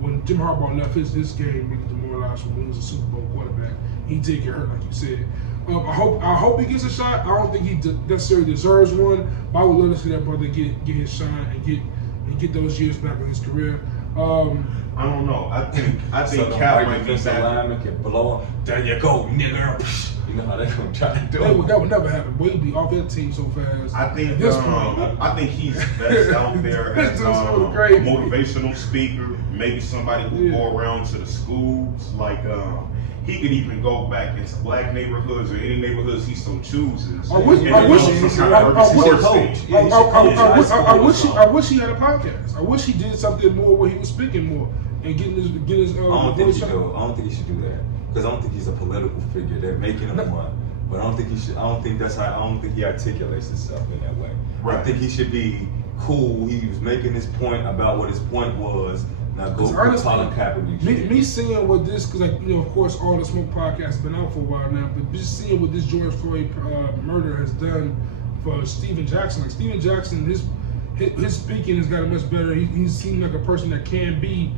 When Jim Harbaugh left, his game really demoralized when he was a Super Bowl quarterback. He did get hurt, like you said. I hope he gets a shot. I don't think he necessarily deserves one, but I would love to see that brother get his shine and get those years back in his career. I don't know. I think so Cap might be back. Lineman can blow him. There you go, nigga. You know how they gonna try to do it. That would never happen. We'd be off that team so fast. I think he's best out there as a motivational speaker. Maybe somebody who go around to the schools. Like he could even go back into black neighborhoods or any neighborhoods he so chooses. I wish he had a podcast. I wish he did something more where he was speaking more and getting his. I don't think he should do that, because I don't think he's a political figure. They're making him one, but I don't think he should. I don't think he articulates himself in that way. Right. I think he should be cool. He was making his point about what his point was. Now go Colin Kaepernick. Me seeing what this, because of course all the Smoke podcasts have been out for a while now, but just seeing what this George Floyd murder has done for Steven Jackson. Like, Steven Jackson, his speaking has gotten much better. He seemed like a person that can be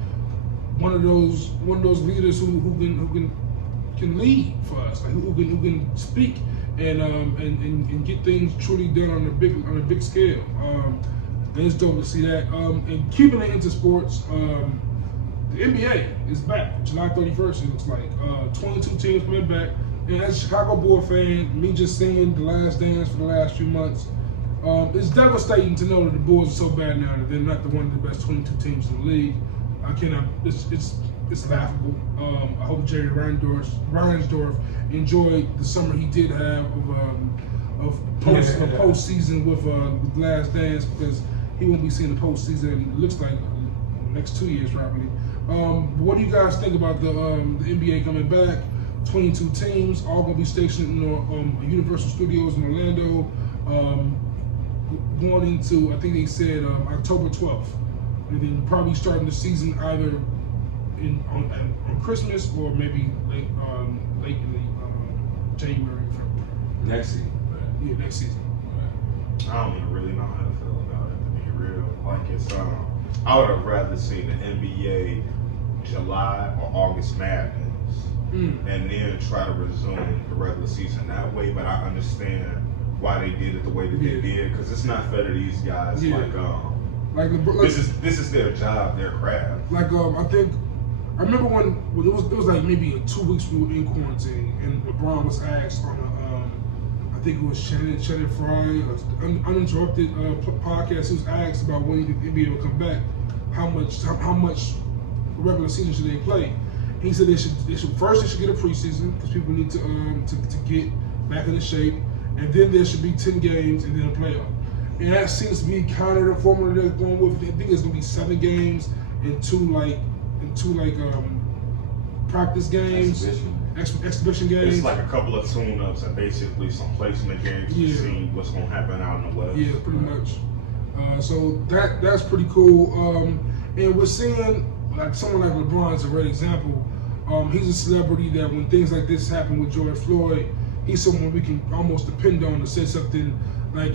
one of those leaders who can lead for us, like who can speak and get things truly done on a big scale. And it's dope to see that. And keeping it into sports, the NBA is back. July 31st, it looks like. 22 teams coming back. And as a Chicago Bull fan, me just seeing The Last Dance for the last few months, it's devastating to know that the Bulls are so bad now that they're not one of the best 22 teams in the league. It's laughable. I hope Jerry Reinsdorf enjoyed the summer he did have of postseason with Last Dance, because he won't be seeing the postseason, it looks like, the next 2 years probably. What do you guys think about the NBA coming back? 22 teams, all going to be stationed in Universal Studios in Orlando, going into, I think they said, October 12th. And then probably starting the season either on Christmas or maybe late in January, February. Next season. Yeah, next season. I don't even really know how to feel about it, to be real. Like, it's I would have rather seen the NBA July or August Madness and then try to resume the regular season that way. But I understand why they did it the way that they did, because it's not fair to these guys. Like this is their job, their craft. Like I remember when it was like maybe 2 weeks we were in quarantine, and LeBron was asked on I think it was Shannon Fry, uninterrupted podcast. He was asked about when the NBA would come back, how much regular season should they play. He said they should get a preseason because people need to get back into shape, and then there should be 10 games and then a playoff. And that seems to be kind of the formula they're going with. I think it's gonna be 7 games and two practice games, exhibition games. It's like a couple of tune-ups and basically some placement games to see what's gonna happen out in the West. Yeah, pretty much. So that's pretty cool. And we're seeing like someone like LeBron is a great example. He's a celebrity that when things like this happen with George Floyd, he's someone we can almost depend on to say something like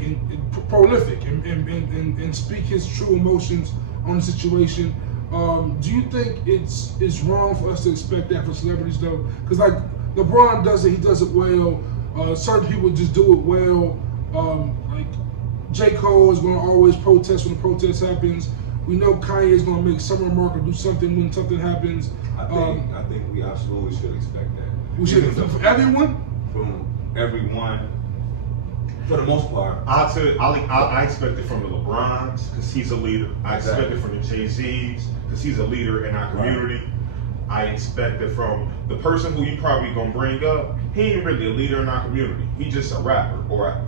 prolific and speak his true emotions on the situation. Do you think it's wrong for us to expect that for celebrities though? Because like LeBron does it, he does it well. Certain people just do it well. Like J. Cole is going to always protest when the protest happens. We know Kanye is going to make some remark or do something when something happens. I think we absolutely should expect that. We should from everyone. From everyone. For the most part, I expect it from the LeBrons because he's a leader. I expect it from the Jay-Z's because he's a leader in our community. Right. I expect it from the person who you probably gonna bring up. He ain't really a leader in our community. He just a rapper, or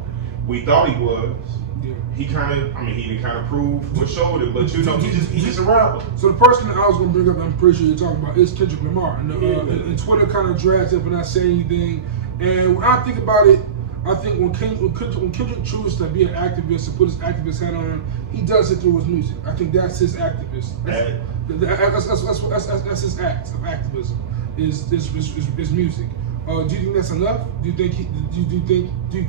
we thought he was. Yeah. He didn't kind of prove or showed it, but he's just a rapper. So the person that I was gonna bring up, I'm pretty sure you're talking about, is Kendrick Lamar. And Twitter kind of drags it for not saying anything. And when I think about it, I think when Kendrick chooses to be an activist and put his activist hat on, he does it through his music. I think that's his activist. That's his act of activism. Is music. Do you think that's enough? Do you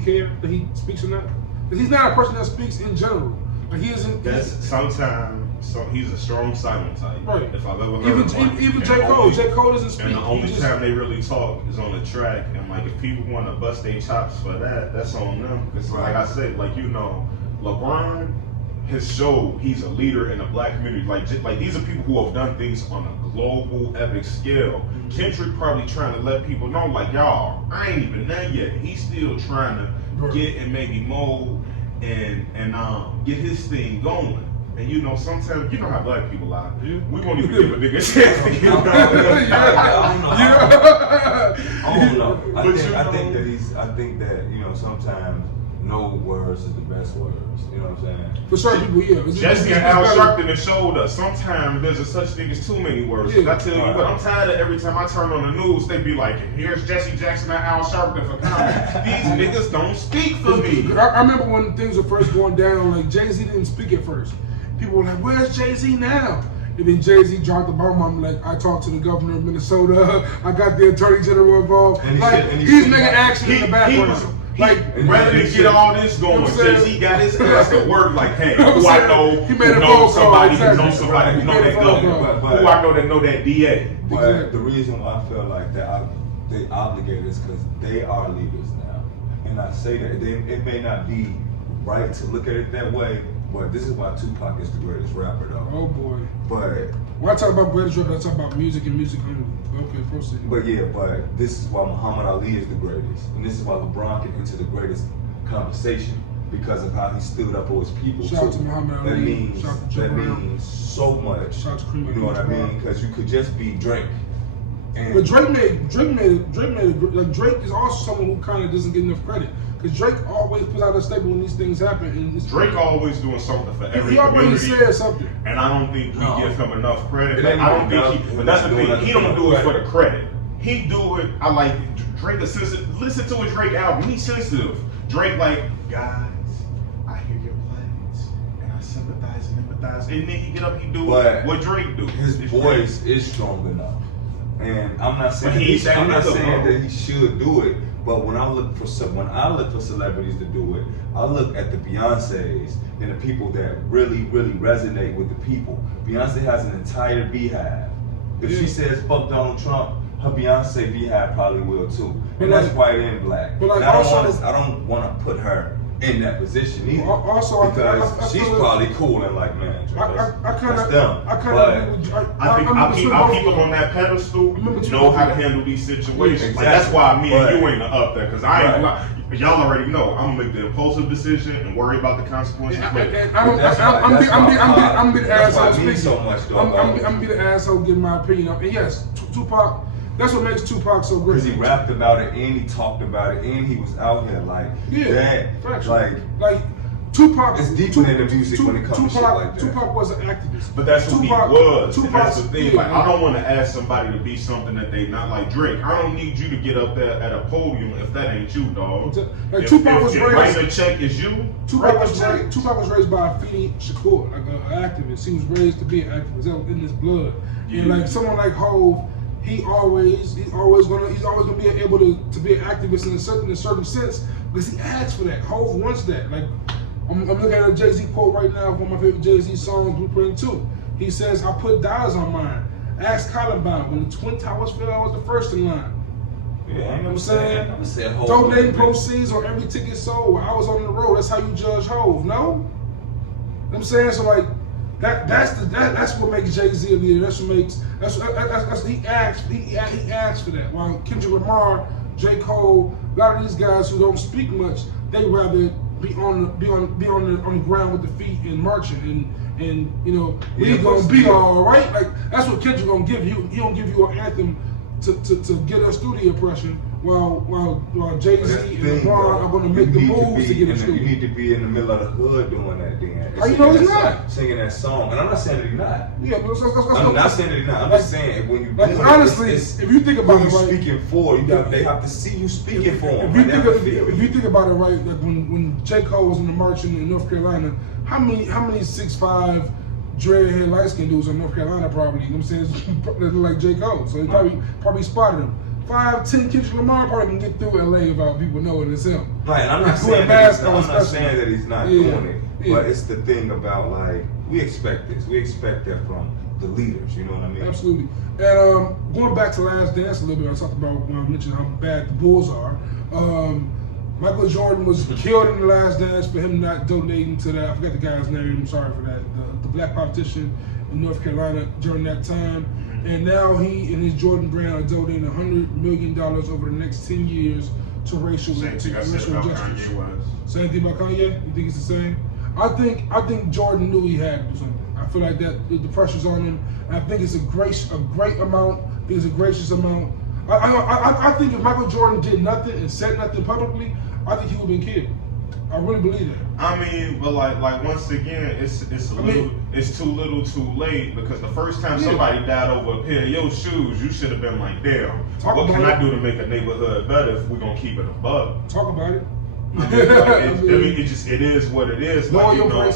care that he speaks or not? Because he's not a person that speaks in general. Like he isn't. He's a strong silent type. Right. If I've ever heard even J. Cole. J. Cole doesn't speak. And the only time they really talk is on the track. And like if people want to bust their chops for that, that's on them. Because like I said, LeBron has showed he's a leader in the black community. Like these are people who have done things on a global, epic scale. Mm-hmm. Kendrick probably trying to let people know, like, y'all, I ain't even there yet. He's still trying to get and maybe mold and get his thing going. And sometimes how black people are. Yeah. We won't even give a nigga a chance to get out. I don't know. I think that sometimes no words is the best words. You know what I'm saying? For certain people, yeah. Jesse and Al Sharpton have showed us sometimes there's a such thing as too many words. Yeah. I tell you what, I'm tired of every time I turn on the news, they be like, here's Jesse Jackson and Al Sharpton for comment. These niggas don't speak for me. I remember when things were first going down, like Jay-Z didn't speak at first. People were like, where's Jay-Z now? And then Jay-Z dropped the bomb. I'm like, I talked to the governor of Minnesota. I got the attorney general involved. He's making action in the background. Rather than get all this going, Jay-Z got his ass to work like, hey, who I know who knows somebody who knows somebody who know that governor, who I know that know that DA. But the reason why I feel like that they obligated is because they are leaders now. And I say that it may not be right to look at it that way, but this is why Tupac is the greatest rapper, though. Oh boy! But when I talk about greatest rapper, I talk about music and music only. Okay, proceed. But this is why Muhammad Ali is the greatest, and this is why LeBron can enter the greatest conversation because of how he stood up for his people. Shout out to Muhammad Ali. That means so much. Shout out to Cream. You know what I mean? Because you could just be Drake. But Drake is also someone who kind of doesn't get enough credit. Because Drake always puts out a statement when these things happen. And Drake always doing something for every community. He always says something. And I don't think we give him enough credit. But that's the thing. He don't do it for the credit. He do it. I like Drake is sensitive. Listen to a Drake album. He's sensitive. Drake guys, I hear your plans and I sympathize and empathize. And then he get up, he do what Drake do. His voice is strong enough. And I'm not saying that he should do it. But when I look for celebrities to do it, I look at the Beyoncés and the people that really, really resonate with the people. Beyonce has an entire beehive. If she says fuck Donald Trump, her Beyonce beehive probably will too. And that's white and black. But I don't want to put her in that position either. Also, because she's probably cool and like, man, I kind of I think people on that pedestal know how to handle these situations. Exactly. Like, that's why me and you ain't up there, because I ain't like, y'all already know I'm gonna make the impulsive decision and worry about the consequences. I'm be the asshole speaking. I'm be the asshole giving my opinion. And yes, Tupac. That's what makes Tupac so great. Because he rapped about it and he talked about it and he was out here like that. Like Tupac is deeper than the music when it comes to shit like that. Tupac was an activist. But that's who he was. And that's the thing. Like, I don't want to ask somebody to be something that they not. Like Drake, I don't need you to get up there at a podium if that ain't you, dog. Like Tupac was raised. Writing a check is you. Tupac was raised by Afeni Shakur, like an activist. He was raised to be an activist. That was in his blood. Yeah. And like someone like Hov, he's always gonna be able to be an activist in a certain sense because he asked for that. Hov wants that. Like I'm looking at a Jay-Z quote right now, one of my favorite Jay-Z songs, Blueprint 2. He says, "I put dollars on mine. Ask Columbine. When the Twin Towers fell, I was the first in line." Yeah, you know what I'm saying? Donating proceeds on every ticket sold. I was on the road. That's how you judge Hov. No? You know what I'm saying? So like that's what makes Jay-Z a leader. He asked for that. While Kendrick Lamar, J. Cole, a lot of these guys who don't speak much, they rather be on the ground with the feet and marching and you know, we gonna be all right. Like that's what Kendrick gonna give you. He don't give you an anthem to get us through the oppression. While Jay-Z and LeBron are going to make the moves to get us through. You need to be in the middle of the hood doing that then. How you know he's not? Singing that song. And I'm not saying that he's not. Yeah, but I'm not saying that he's not. I'm just saying when you like, honestly, if you think about it, right, speaking for, they have to see you speaking for them. If you think about it, right, like when J. Cole was in the march in North Carolina, how many 6'5" dreadhead light skinned dudes in North Carolina probably, you know what I'm saying, they look like J. Cole. So they probably spotted him. 5, 10 Kendrick Lamar probably can get through LA without people knowing it's him. Right, and I'm not saying that he's not doing it, but it's the thing about like, we expect this. We expect that from the leaders, you know what I mean? Absolutely. And going back to Last Dance a little bit, I talked about when I mentioned how bad the Bulls are. Michael Jordan was killed in the Last Dance for him not donating to that. I forgot the guy's name. I'm sorry for that. The black politician in North Carolina during that time. And now he and his Jordan brand are donating $100 million over the next 10 years to racial justice. Same thing about Kanye? You think it's the same? I think Jordan knew he had to do something. I feel like that the pressure's on him. And I think it's a great amount. I think it's a gracious amount. I think if Michael Jordan did nothing and said nothing publicly, I think he would have been killed. I really believe that. I mean, but like once again, it's too little, too late, because the first time somebody died over a pair of your shoes, you should have been like, damn, what can I do to make a neighborhood better if we're gonna keep it above? Talk about it. It is what it is. Like, you know,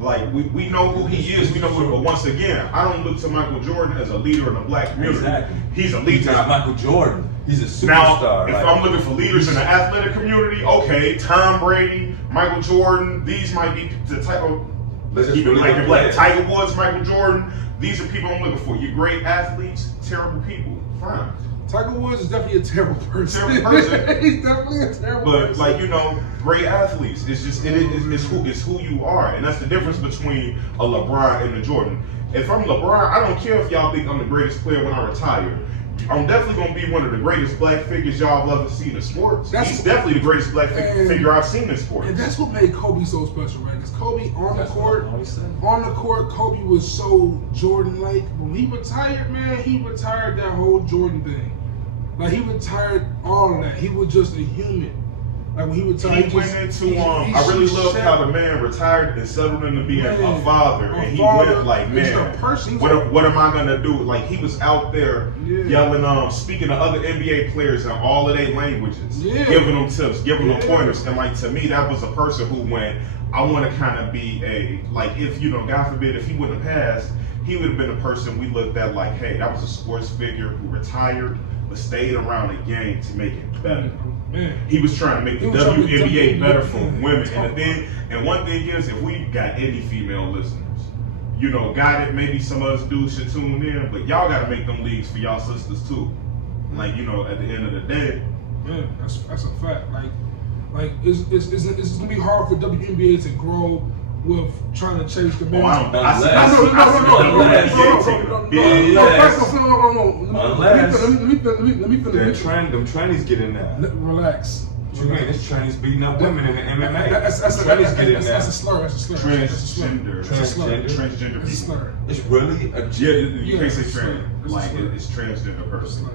like we know who he is. We know who. But once again, I don't look to Michael Jordan as a leader in the black community. Exactly. He's a leader. He's not Michael Jordan. He's a superstar. Now, if I'm looking for leaders in the athletic community, okay, Tom Brady, Michael Jordan, these might be the type of like Tiger Woods, Michael Jordan. These are people I'm looking for. You're great athletes, terrible people. Fine. Tiger Woods is definitely a terrible person. He's definitely a terrible person. But like, you know, great athletes. It's just it's who you are, and that's the difference between a LeBron and a Jordan. If I'm LeBron, I don't care if y'all think I'm the greatest player when I retire. I'm definitely gonna be one of the greatest black figures y'all have ever seen in sports. He's definitely the greatest black figure I've seen in sports. And that's what made Kobe so special, right? Because Kobe on the court, Kobe was so Jordan-like. When he retired, man, he retired that whole Jordan thing. Like, he retired all of that. He was just a human. Like, when he retired, he went into I really loved how the man retired and settled into being a father, and he went like, man, what am I gonna do? Like, he was out there yelling, speaking to other NBA players in all of their languages, giving them tips, giving them pointers, and like, to me, that was a person who went, I want to kind of be if, you know, God forbid, if he wouldn't have passed, he would have been a person we looked at like, hey, that was a sports figure who retired but stayed around the game to make it better. Man. He was trying to make the WNBA better for women. And one thing is, if we got any female listeners, you know, got it, maybe some of us dudes should tune in, but y'all got to make them leagues for y'all sisters too. Like, you know, at the end of the day. Yeah, that's a fact. Like, it's gonna be hard for WNBA to grow with trying to chase the man. I Let me finish. Them trannies get in there. Relax. What you mean? It's trannies beating up women in the MMA. That's a slur. Transgender It's a slur. It's really a you can't say trans. Like it's transgender person.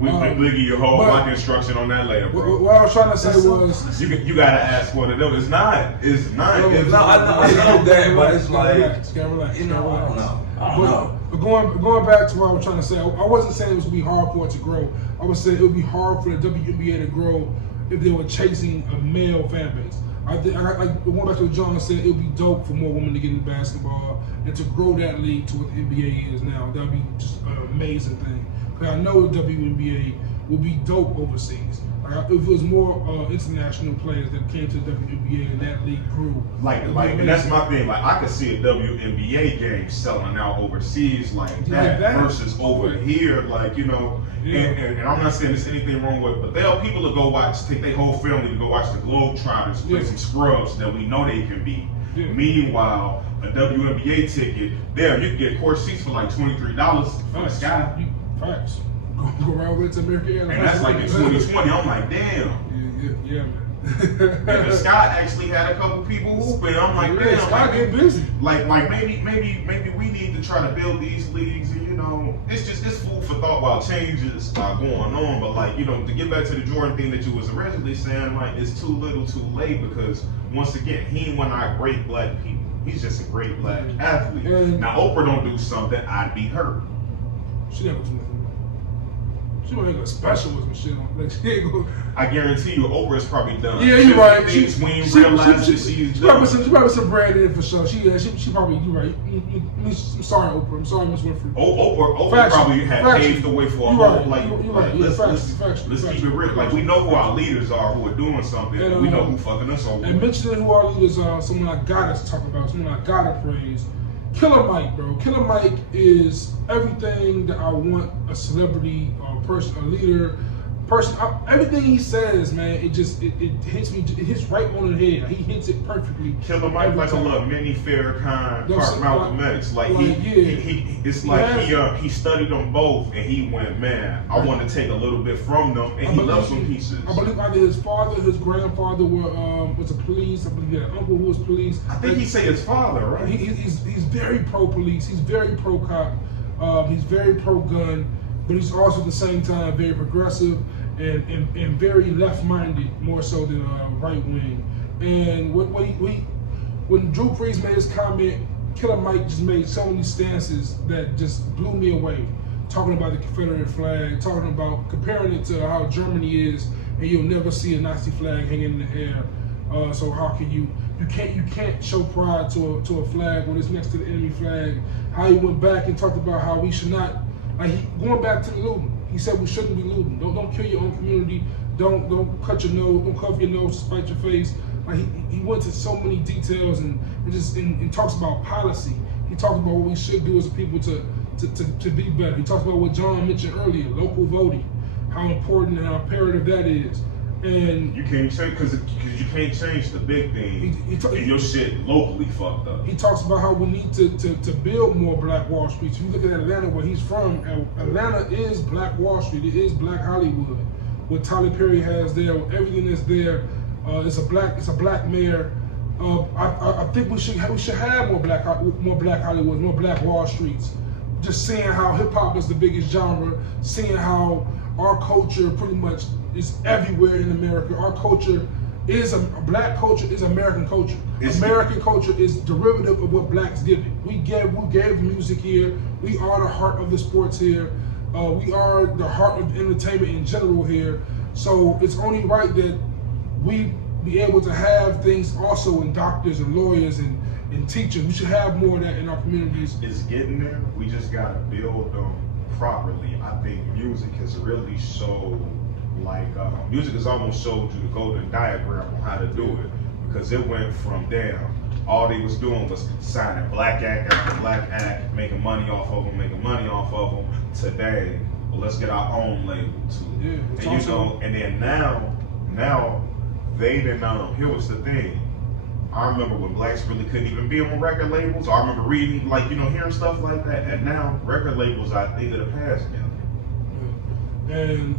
We give you your whole body instruction on that later, bro. What I was trying to say was you gotta ask one of them. It's not. I know that, but it's like relax. I don't know. But going back to what I was trying to say, I wasn't saying it was gonna be hard for it to grow. I was saying it would be hard for the WNBA to grow if they were chasing a male fan base. I going back to what John said, it would be dope for more women to get into basketball and to grow that league to what the NBA is now. That would be just an amazing thing. Because I know the WNBA will be dope overseas. Like, if it was more international players that came to the WNBA and that league grew. And that's my thing. Like, I could see a WNBA game selling out overseas like that versus over here. Like, you know, and I'm not saying there's anything wrong with it, but there are people that go take their whole family to go watch the Globetrotters play some scrubs that we know they can beat. Yeah. Meanwhile, a WNBA ticket, there you can get course seats for like $23 for the sky. Facts. Go around with American Airlines. And that's like in 2020. I'm like, damn. Yeah, man. And the Sky actually had a couple people hooping. I'm like, damn. Sky get busy. Like maybe we need to try to build these leagues, and you know, it's food for thought while changes are going on. But like, you know, to get back to the Jordan thing that you was originally saying, like, it's too little, too late, because once again, he ain't one of our great black people. He's just a great black athlete. Now, Oprah don't do something, I'd be hurt. She never do nothing. She ain't got special with some shit on. Like, she ain't go. I guarantee you, Oprah is probably done. Yeah, you're right. She realized that she's done. She probably some brand in for sure. She probably, you're right. I'm sorry, Oprah. I'm sorry, Miss Winfrey. Oprah probably had paved the way for a whole, like, let's keep it real. Like, we know who our leaders are who are doing something, and we know who fucking us over. And mentioning who our leaders are, someone I gotta talk about, someone I gotta praise. Killer Mike, bro. Killer Mike is everything that I want a celebrity or a person, a leader, everything he says, man, it hits me. It hits right on the head. He hits it perfectly. Killer Mike like a little mini Farrakhan, part Malcolm X. He studied them both, and he went, man, I want to take a little bit from them, and he left some pieces. I believe either his father, his grandfather was a police. I believe he had an uncle who was police. I think he said his father, right? He's very pro police. He's very pro cop. He's very pro gun. But he's also at the same time very progressive and very left-minded, more so than right wing. And when Drew Brees made his comment, Killer Mike just made so many stances that just blew me away. Talking about the Confederate flag, talking about comparing it to how Germany is, and you'll never see a Nazi flag hanging in the air. So how can you can't show pride to a flag when it's next to the enemy flag? How he went back and talked about how we should not. Going back to the looting, he said we shouldn't be looting. Don't kill your own community. Don't cut your nose. Don't cover your nose to spite your face. Like he went to so many details and talks about policy. He talks about what we should do as a people to be better. He talks about what John mentioned earlier, local voting, how important and how imperative that is. And you can't change because you can't change the big thing. And your shit locally fucked up. He talks about how we need to build more Black Wall Street. If you look at Atlanta, where he's from, Atlanta is Black Wall Street. It is Black Hollywood. What Tyler Perry has there, everything that's there, it's a black mayor. I think we should have more Black Hollywood, more Black Wall Streets. Just seeing how hip hop is the biggest genre, seeing how our culture pretty much is everywhere in America. Our culture is black culture is American culture. American culture is derivative of what blacks give it. We gave music here. We are the heart of the sports here. We are the heart of entertainment in general here. So it's only right that we be able to have things also in doctors and lawyers and teachers. We should have more of that in our communities. It's getting there. We just gotta build them properly. I think music has really showed, music has almost showed you the golden diagram on how to do it, because it went from all they was doing was signing black act after black act, making money off of them, today, well, let's get our own label too. Yeah, and and then now they didn't. Here was the thing. I remember when blacks really couldn't even be on record labels. I remember reading, like, hearing stuff like that. And now record labels are a thing of the past now. And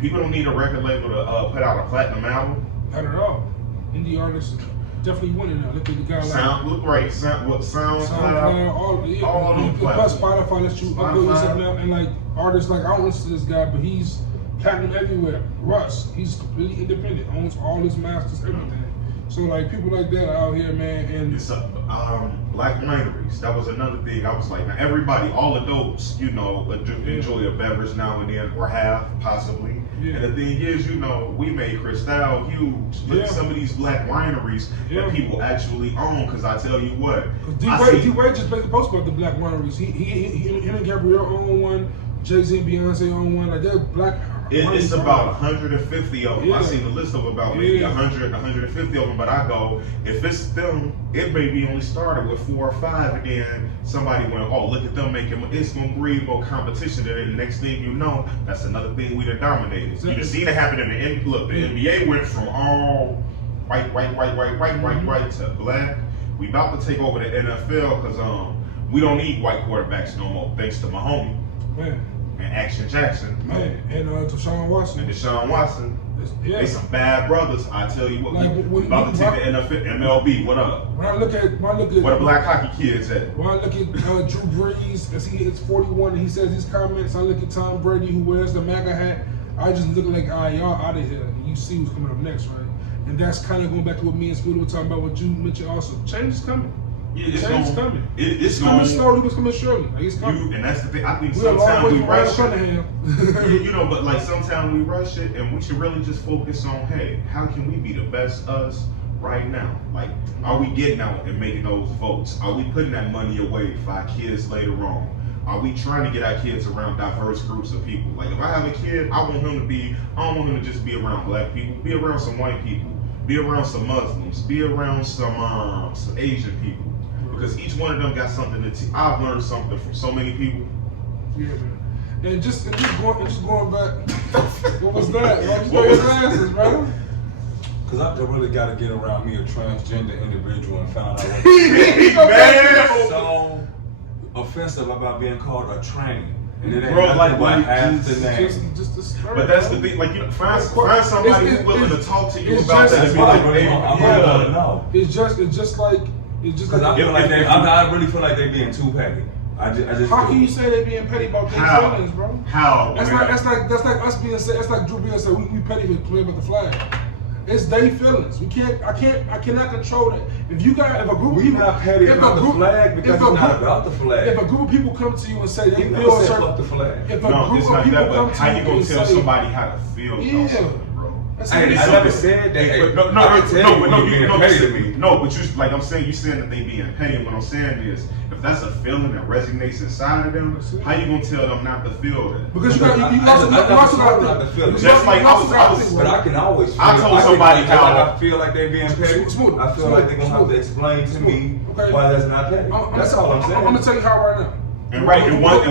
people don't need a record label to put out a platinum album. Not at all. Indie artists definitely winning now. Look at the guy like SoundCloud, all them plus Spotify lets you upload yourself now, and like artists like I don't listen to this guy, but he's platinum everywhere. Russ, he's completely independent, owns all his masters, everything. So like people like that are out here, man. And it's black wineries. That was another thing. I was like, now everybody, all adults, enjoy a beverage now and then, or have possibly. Yeah. And the thing is, we made Cristal huge. Look at some of these black wineries that people actually own. Because I tell you what, D-Wade just made a post about the black wineries. He and Gabrielle own one. Jay-Z and Beyonce own one. Like they're black. It's about 150 of them. I seen a list of about maybe 100, 150 of them. But I go, if it's them, it may be only started with 4 or 5, and then somebody went, oh, look at them making. It's gonna breed more competition. And the next thing you know, that's another thing we done dominated. You done seen it happen in the NBA. Look, the NBA went from all white to black. We about to take over the NFL because we don't need white quarterbacks no more, thanks to my homie. Man. And Action Jackson. Man. And Deshaun Watson. They some bad brothers. I tell you what. We about to take the NFL, MLB. What up? When I look at where the black hockey kids at? When I look at Drew Brees, as he hits 41 and he says these comments, I look at Tom Brady who wears the MAGA hat. I just look like, all right, y'all out of here. And you see who's coming up next, right? And that's kind of going back to what me and Smooda were talking about. What you mentioned also. Change is coming. Yeah, change is coming. It's coming slowly, but it's coming surely. Like it's coming. And that's the thing. I think sometimes we rush it. But like sometimes we rush it, and we should really just focus on, hey, how can we be the best us right now? Like, are we getting out and making those votes? Are we putting that money away for our kids later on? Are we trying to get our kids around diverse groups of people? Like, if I have a kid, I don't want him to just be around black people. Be around some white people. Be around some Muslims. Be around some Asian people. Because each one of them got something to teach. I've learned something from so many people. Yeah, man. And just going back, what was that? What was glasses, bro? Because I really got to get around me a transgender individual and find out what man, so offensive about being called a tranny. And it ain't like half the name. But that's the thing, like, find somebody who's willing to talk to you about that and be like, hey, It's just like. Because I feel like I really feel like they being too petty. I just how can you say they being petty about their feelings, bro? How? That's like us being said. That's like Drew being said we petty for playing with the flag. It's their feelings. I cannot control that. If a group of people, not petty about the flag because it's not about the flag. If a group of people come to you and say they feel a certain, the flag. If a group of people come to you and say, how you gonna tell somebody how to feel? I never said that. No, but you, like I'm saying, you saying that they being petty. And what I'm saying is, if that's a feeling that resonates inside of them, how you gonna tell them not to feel that? Because you also got to feel it. Just like but I can always feel I told somebody how I feel like they're being petty. I feel like they're gonna have to explain to me why that's not petty. That's all I'm saying. I'm gonna tell you how right now. And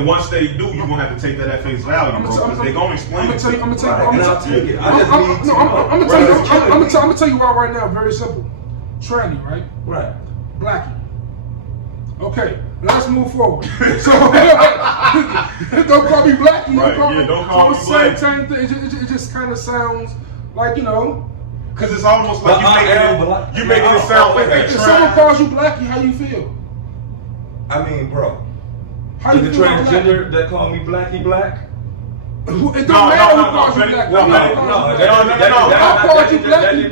once they do, you're gonna have to take that at face value, bro. Because they're gonna explain it. I'm gonna tell you why right now. Very simple. Tranny, right? Right. Blackie. Okay, let's move forward. So don't call me Blackie. Right. Don't call me Blackie. It just kind of sounds like, because it's almost like you making it sound like that. If someone calls you Blackie, how you feel? I mean, bro. How you the transgender that call me Blackie Black? It don't matter who calls you Black. No, I called you Blackie.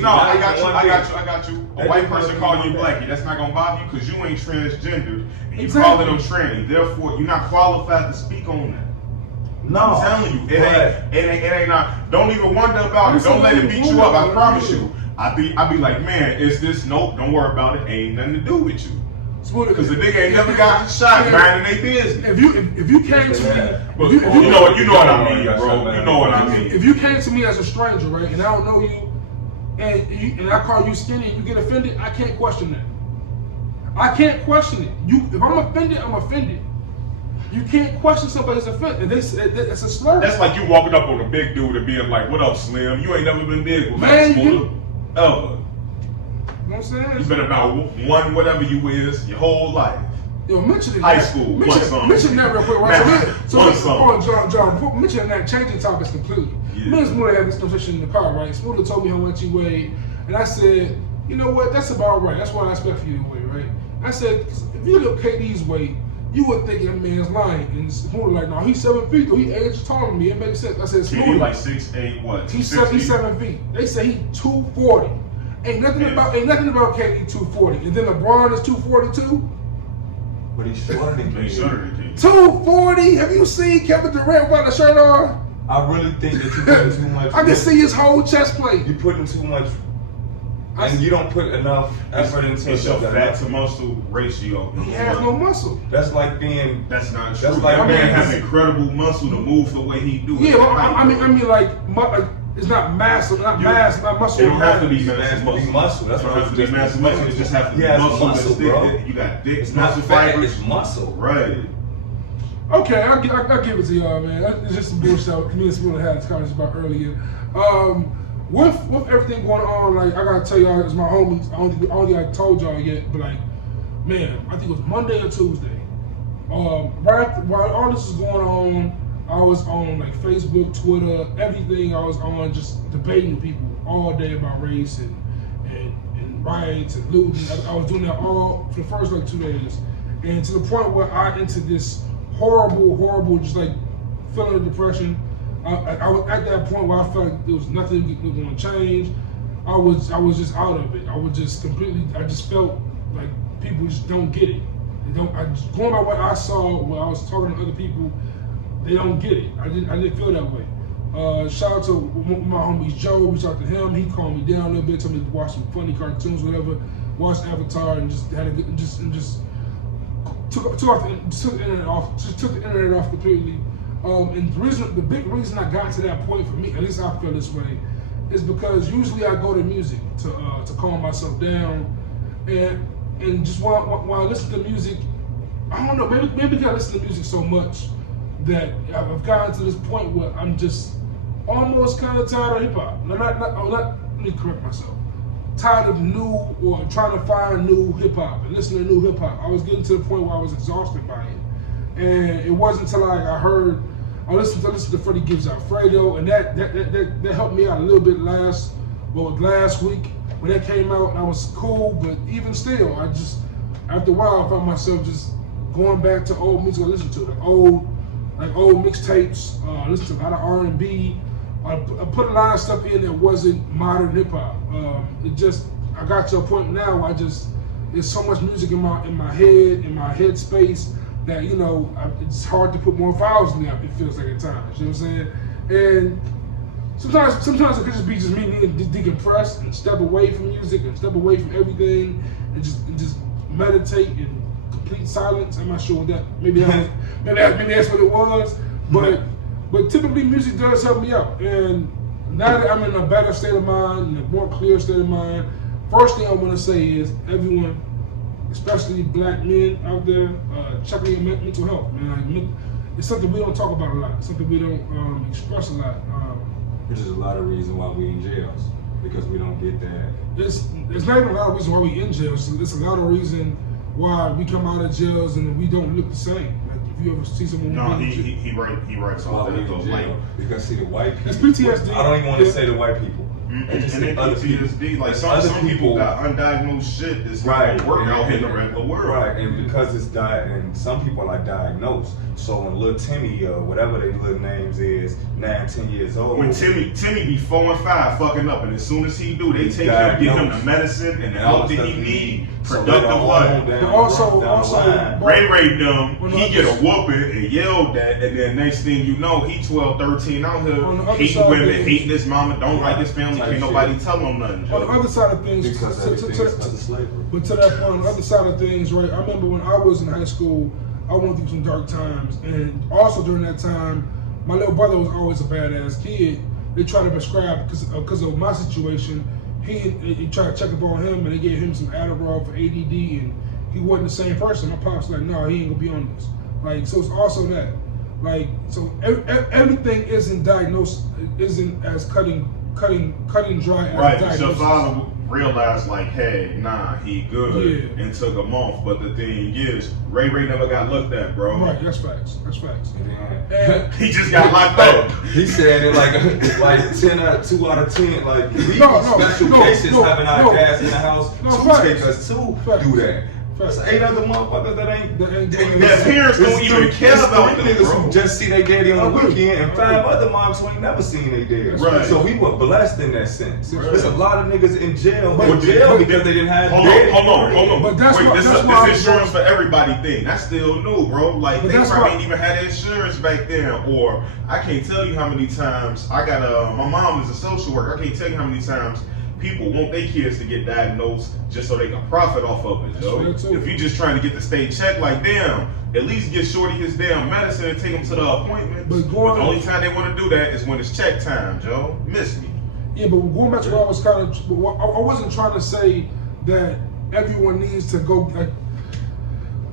No, I got you. A white person calling you Blackie, that's not gonna bother you because you ain't transgendered and you calling them tranny. Therefore, you're not qualified to speak on that. No, I'm telling you, it ain't not. Don't even wonder about it. Don't let it beat you up. I promise you. I be like, man, is this? Nope. Don't worry about it. Ain't nothing to do with you. Because the nigga ain't never got shot minding their business. If you came to me, you know what I mean, bro. You know what I mean. If you came to me as a stranger, right, and I don't know you, and I call you skinny, and you get offended, I can't question that. I can't question it. If I'm offended, I'm offended. You can't question somebody's offense. And it's a slur. That's like you walking up on a big dude and being like, "What up, Slim? You ain't never been big with Man, Smooda, ever." You know what I'm saying? You've been about one whatever you is your whole life. Yo, mention it. High school, mention that real quick, right? So, One John, mention that, changing topics completely. Yeah. Me and Smooda had this conversation in the car, right? Smooda told me how much he weighed, and I said, you know what? That's about right. That's what I expect for you to weigh, right? I said, if you look KD's weight, you would think that man's lying. And Smooda like, no, he's 7 feet. Though he ages taller than me. It makes sense. I said, Smooda Smooda like 6'8", what? He's 7 feet. They say he's 240. Ain't nothing about KD 240. And then LeBron is 242. But he's shorter than KD. 240. Have you seen Kevin Durant without a shirt on? I really think that you're putting too much. I can see his whole chest plate. You're putting too much, and you don't put enough effort into it's your fat to muscle ratio. He has no muscle. That's like being. That's not true. That's like that man being- has incredible muscle to move the way he do. Yeah, but I mean, like it's not massive, not muscle. It don't have to be It has to be muscle. That's It don't what have to be massive muscle. It just has to be He has muscle. muscle, that's thick. bro. You got thick It's not muscle fat. fibers. It's muscle. Right. Okay, I'll give it to y'all, man. It's just some bullshit that me and Smooda had this conversation about earlier. With everything going on, like I gotta tell y'all, it's my homies. I don't think I told y'all yet, but like, man, I think it was Monday or Tuesday. Right while all this is going on, I was on like Facebook, Twitter, everything. I was on just debating with people all day about race and riots and looting. I was doing that all for the first like 2 days, and to the point where I entered this horrible, just like feeling of depression. I was at that point where I felt like there was nothing going to change. I was just out of it. I just felt like people just don't get it. They don't. Going by what I saw when I was talking to other people, they don't get it. I didn't feel that way. Shout out to my homies Joe. We talked to him. He calmed me down a little bit. Told me to watch some funny cartoons, whatever. Watched Avatar and just had a good, and just took the internet off completely. And the big reason I got to that point for me, at least I feel this way, is because usually I go to music to calm myself down, and just while I listen to music, I don't know, maybe because I listen to music so much that I've gotten to this point where I'm just almost kind of tired of hip hop. Let me correct myself. Tired of new or trying to find new hip hop and listening to new hip hop. I was getting to the point where I was exhausted by it, and it wasn't until I listened to Freddie Gibbs Alfredo, and that helped me out a little bit last week when that came out, and I was cool. But even still, I just after a while I found myself just going back to old music I listened to, old mixtapes. Listen to a lot of R&B. I put a lot of stuff in that wasn't modern hip hop. I got to a point now where there's so much music in my head space that it's hard to put more vowels in there. It feels like at times, you know what I'm saying? And sometimes it could just be me needing to decompress and step away from music and step away from everything and just meditate in complete silence. I'm not sure what that. Maybe that's what it was, but typically music does help me out. And now that I'm in a better state of mind, in a more clear state of mind, first thing I want to say is everyone, especially black men out there, check on your mental health, man. It's something we don't talk about a lot. It's something we don't express a lot. Which is a lot of reason why we in jails, because we don't get that. It's not even a lot of reason why we in jail. It's a lot of reason why we come out of jails and we don't look the same. Like if you ever see someone. No, he writes all that. Goes like because see the white people. It's PTSD. I don't even want to say the white people. And then PTSD, like some people got undiagnosed shit that's right work out in the regular world. Right, and because it's and some people are diagnosed. So when little Timmy, whatever their little names is, 9, 10 years old. When Timmy be 4 and 5 fucking up, and as soon as he do, they take him, give him the medicine and the help that he need, productive life. But also, Ray them, he get a whooping and yelled at, and then next thing you know, he 12, 13 out here hating women, hating his mama, don't like his family, can't nobody tell him nothing. On the other side of things, because of slavery. But to that point, on the other side of things, right? I remember when I was in high school, I went through some dark times, and also during that time, my little brother was always a badass kid. They tried to prescribe because of my situation. He tried to check up on him, and they gave him some Adderall for ADD, and he wasn't the same person. My pops was like, no, he ain't gonna be on this. Like, so it's also that. Like, so everything isn't diagnosed, isn't as cutting dry as right, diagnosis. your father realized like, hey, nah, he good, and took him off. But the thing is, Ray never got looked at, bro. Right, that's facts. And he just got locked up. He said it like 2 out of 10. Like we special cases having our gas in the house to take us to do that. There's 8 other motherfuckers that ain't Their parents don't even care about them, niggas bro. who just see their daddy on the weekend, and 5 other moms who ain't never seen their daddy. Right. So we were blessed in that sense. Right. There's a lot of niggas in jail because they didn't have daddy. Hold on. But that's Wait, why- this that's is why I insurance for everybody thing. That's still new, bro. Like, But they that's probably why- ain't even had insurance back then. Or I can't tell you how many times I got my mom is a social worker. I can't tell you how many times people want their kids to get diagnosed just so they can profit off of it, yo. That's true, too. If you just trying to get the state check, like, damn, at least get Shorty his damn medicine and take him to the appointment. But But the only time they want to do that is when it's check time, Joe. Miss me. Yeah, but going back to what I was I wasn't trying to say that everyone needs to go like.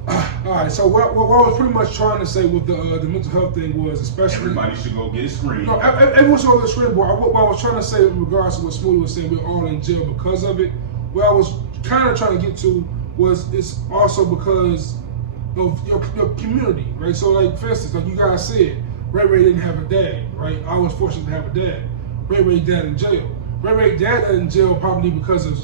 All right, so what I was pretty much trying to say with the mental health thing was, especially Everybody should go get screened. no, everyone should go get screened. But what I was trying to say in regards to what Smooda was saying, we're all in jail because of it. What I was kind of trying to get to was it's also because of your community, right? So, like for instance, like you guys said, Ray didn't have a dad, right? I was fortunate to have a dad. Ray dad in jail. Ray dad in jail probably because of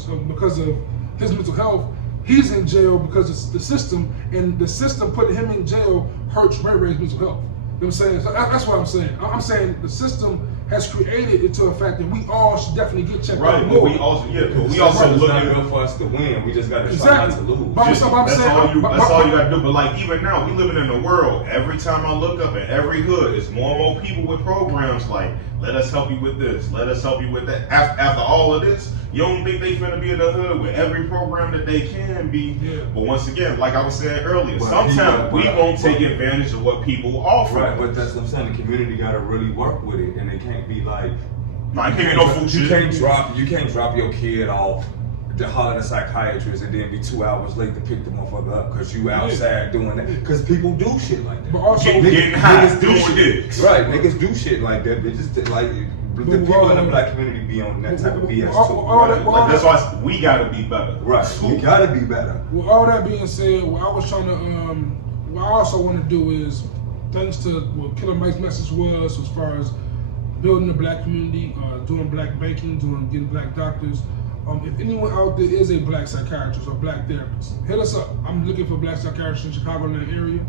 his mental health. He's in jail because it's the system, and the system putting him in jail hurts Ray's mental health. You know what I'm saying? So that's what I'm saying. I'm saying the system has created it to a fact that we all should definitely get checked out. Right, but we also It's look not at good for us to win. We just got to try not to lose. But That's I'm saying- all you gotta do. But like even now, we living in a world. Every time I look up in every hood, it's more and more people with programs like, let us help you with this, let us help you with that. After all of this, you don't think they finna be in the hood with every program that they can be. Yeah. But once again, like I was saying earlier, But sometimes we won't take advantage of what people offer. Right, but that's what I'm saying. The community got to really work with it, and they can't be like. No, I can't get no food You shit. can't drop your kid off to holler at a psychiatrist and then be 2 hours late to pick the motherfucker up because you outside doing that. Because people do shit like that. But also, Getting high, niggas do doing shit. this. Right, niggas do shit like that. They just like the people in the black community be on that type of BS too. Like, that's why we gotta be better. Right, we gotta be better. With all that being said, what I was trying to, what I also want to do is, thanks to what Killer Mike's message was as far as building the black community, doing black banking, getting black doctors. If anyone out there is a black psychiatrist or black therapist, hit us up. I'm looking for black psychiatrists in Chicago in that area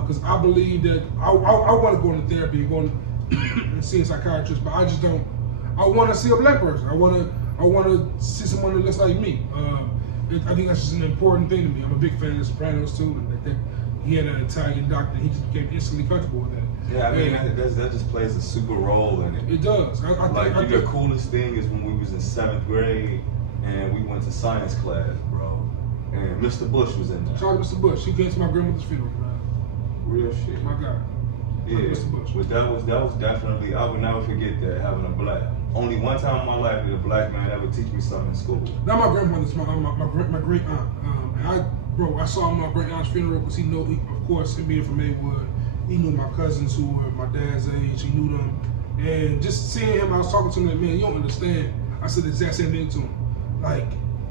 because I believe that I want to go into therapy and go and see a psychiatrist, but I just don't. I want to see a black person. I want to see someone that looks like me. I think that's just an important thing to me. I'm a big fan of The Sopranos too, and he had an Italian doctor. And he just became instantly comfortable with that. Yeah, I mean that just plays a super role in it. It does. The coolest thing is when we was in 7th grade and we went to science class, bro, and Mr. Bush was in there. Shout out to Mr. Bush. He came to my grandmother's funeral, man. Real shit. My God. Yeah, Mr. Bush. but that was definitely, I would never forget that, having a black. Only one time in my life did a black man ever teach me something in school. Not my grandmother's, my great aunt. And I saw my great aunt's funeral because of course, him being from Maywood, he knew my cousins who were my dad's age. He knew them, and just seeing him, I was talking to him like, man, you don't understand. I said the exact same thing to him. Like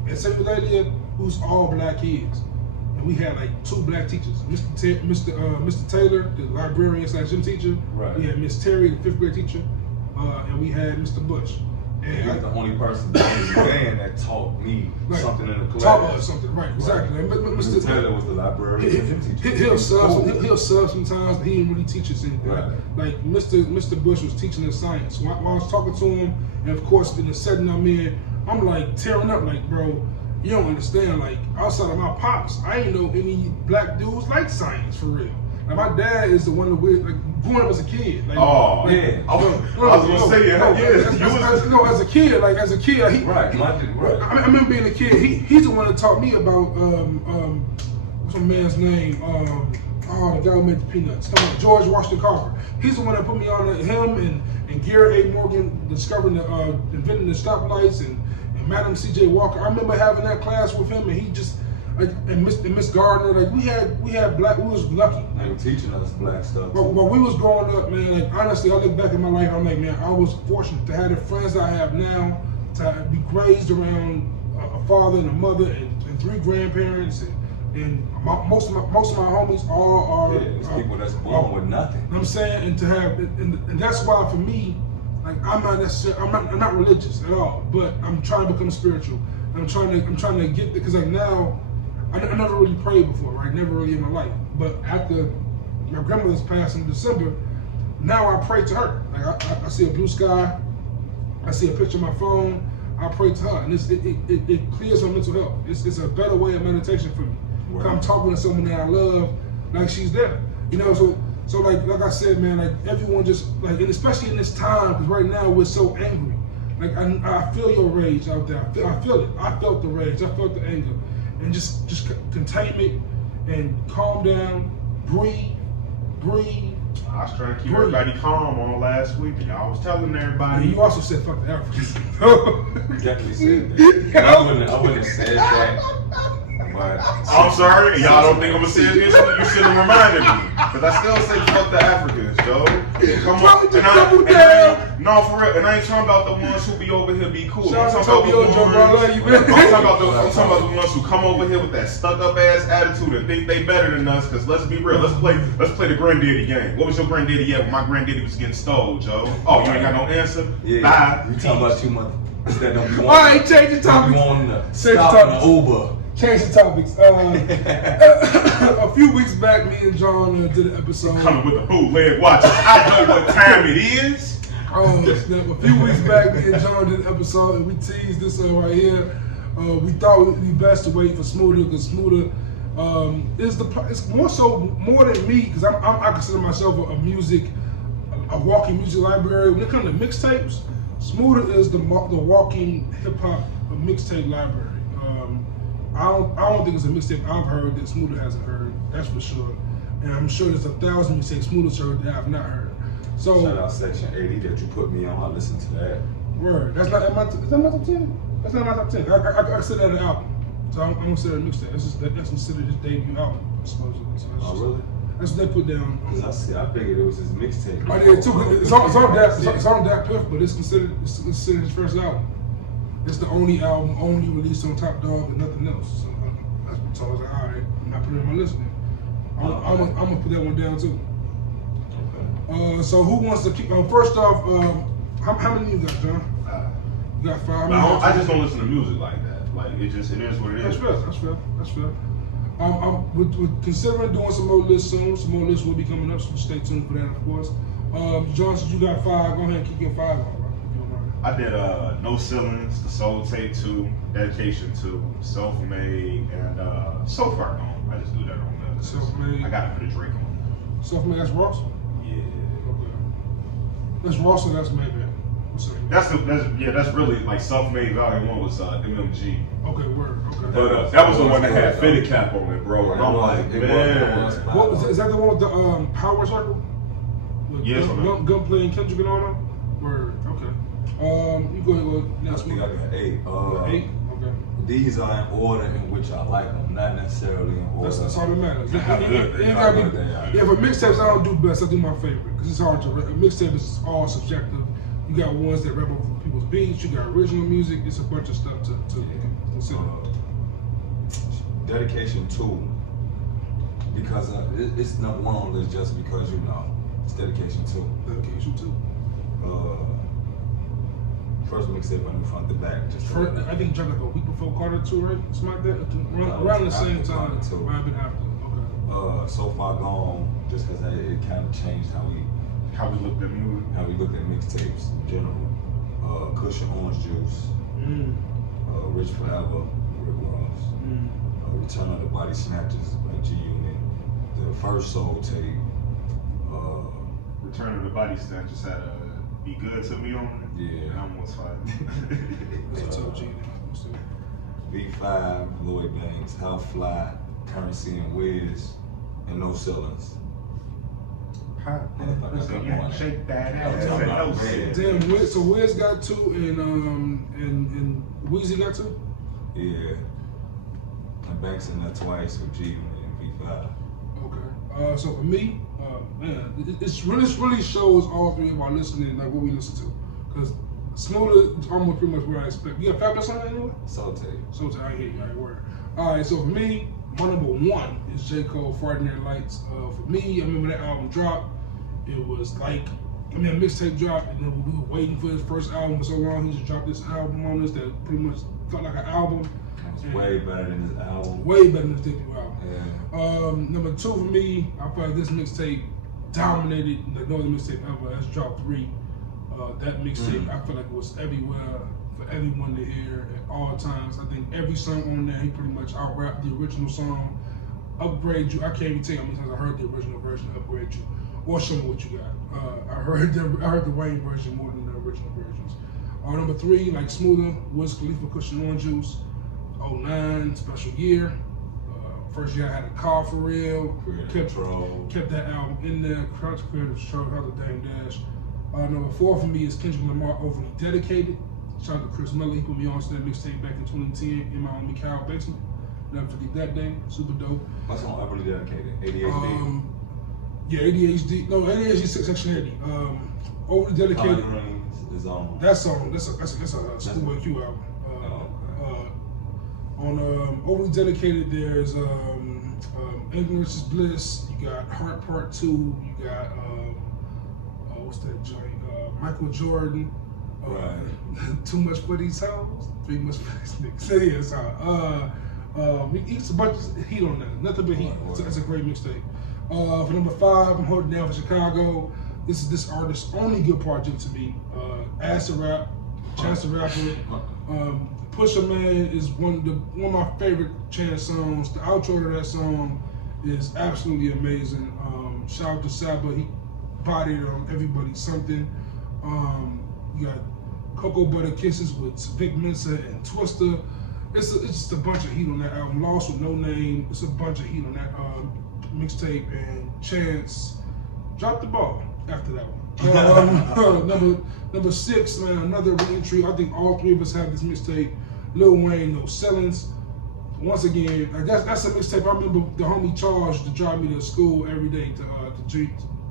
at St. Eulalia, who's all black kids, and we had like 2 black teachers, Mr. Taylor, the librarian / gym teacher. Right. We had Miss Terry, the 5th grade teacher, and we had Mr. Bush. And he was the only person in the band that taught me something in the class. Taught us something, right? Exactly. Right. But Mr. Taylor was the librarian. He'll sub sometimes, but he didn't really teach us anything. Right. Like Mr. Bush was teaching us science. So while I was talking to him, and of course in the setting I'm in, I'm like tearing up, like, bro, you don't understand. Like outside of my pops, I ain't know any black dudes like science for real. Like my dad is the one that like growing up as a kid. Like, yeah. I was gonna say as a kid, right. I remember being a kid. He's the one that taught me about what's my man's name? The guy who made the peanuts. George Washington Carver. He's the one that put me on him and Gary A. Morgan discovering inventing the stoplights and Madam C.J. Walker. I remember having that class with him, and like, and Miss Gardner, like we had black. We was lucky. They were teaching us black stuff. But when we was growing up, man, like honestly, I look back in my life, I'm like, man, I was fortunate to have the friends I have now, to be raised around a father and a mother and 3 grandparents, and most of my homies all are it's people that's born with nothing. You know what I'm saying, and to have, and that's why for me, like I'm not religious at all, but I'm trying to become spiritual. I'm trying to get because like now, I never really prayed before, right? Never really in my life. But after my grandmother's passed in December, now I pray to her. Like I see a blue sky, I see a picture on my phone, I pray to her, and it clears my mental health. It's a better way of meditation for me. Right. I'm talking to someone that I love, like she's there. You know, so like I said, man, like everyone just like, and especially in this time, because right now we're so angry. Like I feel your rage out there. I feel it. I felt the rage. I felt the anger, and just contain it and calm down, breathe. I was trying to keep everybody calm on last week, and I was telling everybody. And you also said fuck the Africans. You definitely said that. I wouldn't have said that. But I'm sorry, y'all don't think I'm gonna say it this week? You should have reminded me, because I still say fuck the Africans, Joe. Come on, no, for real. And I ain't talking about the ones who be over here be cool. I'm talking about the ones who come over here with that stuck-up ass attitude and think they better than us. Because let's be real, let's play the granddaddy game. What was your granddaddy at when my granddaddy was getting stole, Joe? Oh, you ain't got no answer? Yeah, bye. You talking about 2 months? That don't be All right, change the topic. Stop the Uber. Change the topics. A few weeks back, me and John did an episode. Coming with the bootleg watch. I know what time it is. A few weeks back, me and John did an episode, and we teased this right here. We thought it would be best to wait for Smooda, because Smooda it's more than me, because I consider myself a walking music library. When it comes to mixtapes, Smooda is the walking hip hop mixtape library. I don't think it's a mixtape I've heard that Smooda hasn't heard. That's for sure. And I'm sure there's 1,000 mixtapes Smooda's heard that I've not heard. So shout out Section 80 that you put me on. I listened to that. Word. That's not my top 10. That's not my top 10. I consider that an album. So I'm consider it a mixtape. That's considered his debut album, supposedly. So really? That's what they put down. I figured it was his mixtape. I did too. It's on that Piff, but it's considered his first album. It's the only album released on Top Dog and nothing else. So I was like, all right, I'm not putting it on my list then. I'm gonna put that one down too. Okay. So who wants to keep? First off, how many you got, John? You got 5. I just don't listen to music like that. Like it is what it is. That's fair. We're considering doing some more lists soon. Some more lists will be coming up, so stay tuned for that, of course. John, since you got 5, go ahead and keep your 5 on. I did No Ceilings, The Soul Tape 2, Dedication 2, Self-Made, and So Far Gone. I just do that on that. Self-Made. I got to put a Drake on. Self-Made, that's Ross? Yeah. Okay. That's Ross or that's Maybe? That's really like Self-Made Volume 1 was MMG. Okay, word. Okay. But that was the one that had Fitted Cap on it, bro. And I'm like, man. Is that the one with the Power Circle? Yes, Gunplay and Kendrick and all that? Word. Okay. You go ahead. I think I got 8. 8. Okay. These are in order in which I like them, not necessarily in order. That's all that matters. If a mixtapes I don't do best, I do my favorite, because it's hard to. A mixtape is all subjective. You got ones that rap over people's beats. You got original music. It's a bunch of stuff to consider. Dedication 2, because it's number 1 on the list just because it's Dedication 2. Dedication 2. First mixtape on the front to back. I think it dropped like a week before Carter 2, right? Something like that. Around the same time. Might have been after. Okay. So Far Gone, just because it kind of changed how we looked at music, how we looked at mixtapes in general. Cushion Orange Juice. Rich Forever, Rick Ross. Return of the Body Snatchers by G-Unit. The first Soul Tape. Return of the Body Snatchers had a Be Good to Me on it. Yeah. I almost fired. V5, Lloyd Banks, How Fly, Currency and Wiz, and No Ceilings. Shake that ass. Damn, so Wiz got 2 and Weezy got 2? Yeah. Banks in there twice with G and Ep.15. Okay. So for me, man, it's really shows all three of our listening, like what we listen to. Because Smooda is almost pretty much what I expect. You got Fabulous on that anyway? Soul Tape. I hear you, I word. Alright, so for me, my number one is J. Cole, Friday Night Lights. For me, I remember that album dropped. It was like, a mixtape dropped, and then we were waiting for his first album for so long. He just dropped this album on us that pretty much felt like an album. It was way better than his album. Way better than his debut album. Yeah. Number two for me, I feel like this mixtape dominated the Northern mixtape ever. That's Drop 3. That mixtape, I feel like it was everywhere for everyone to hear at all times. I think every song on there, he pretty much out-rapped the original song. Upgrade You. I can't even tell you how many times I heard the original version of Upgrade You. Or Show Me What You Got. I heard the Wayne version more than the original versions. Number three, like Smooda, Wiz Khalifa, Cushion Orange Juice. 09, Special Year. First year I had a car for real. Kept that album in there. Creative Show, how the Dame Dash. Number four for me is Kendrick Lamar, Overly Dedicated. Shout out to Chris Miller, he put me on to that mixtape back in 2010 in my own Mikal basement. Never forget that day, super dope. What's on Overly Dedicated? ADHD? Yeah, ADHD. No, ADHD Section 80. Overly Dedicated. Is on. That's a Schoolboy Q album. On Overly Dedicated, there's Ignorance is Bliss. You got Heart Part 2. You got what's that joint? Michael Jordan. Too Much for These Hoes. Too Much for These niggas. Yeah, sorry. It's a bunch of heat on that. Nothing but heat. It's a great mixtape. For number five, I'm holding down for Chicago. This is this artist's only good project to me. Acid Rap, Chance the Rapper. Pusha Man is one of my favorite Chance songs. The outro to that song is absolutely amazing. Shout out to Saba, he bodied on Everybody Something. You got Cocoa Butter Kisses with Vic Mensa and Twista. It's just a bunch of heat on that album. Lost with No Name. It's a bunch of heat on that mixtape, and Chance dropped the ball after that one. Number six, man, another re-entry. I think all three of us have this mixtape. Lil Wayne, No Sellings. Once again, that's a mixtape. I remember the homie Charles to drive me to school every day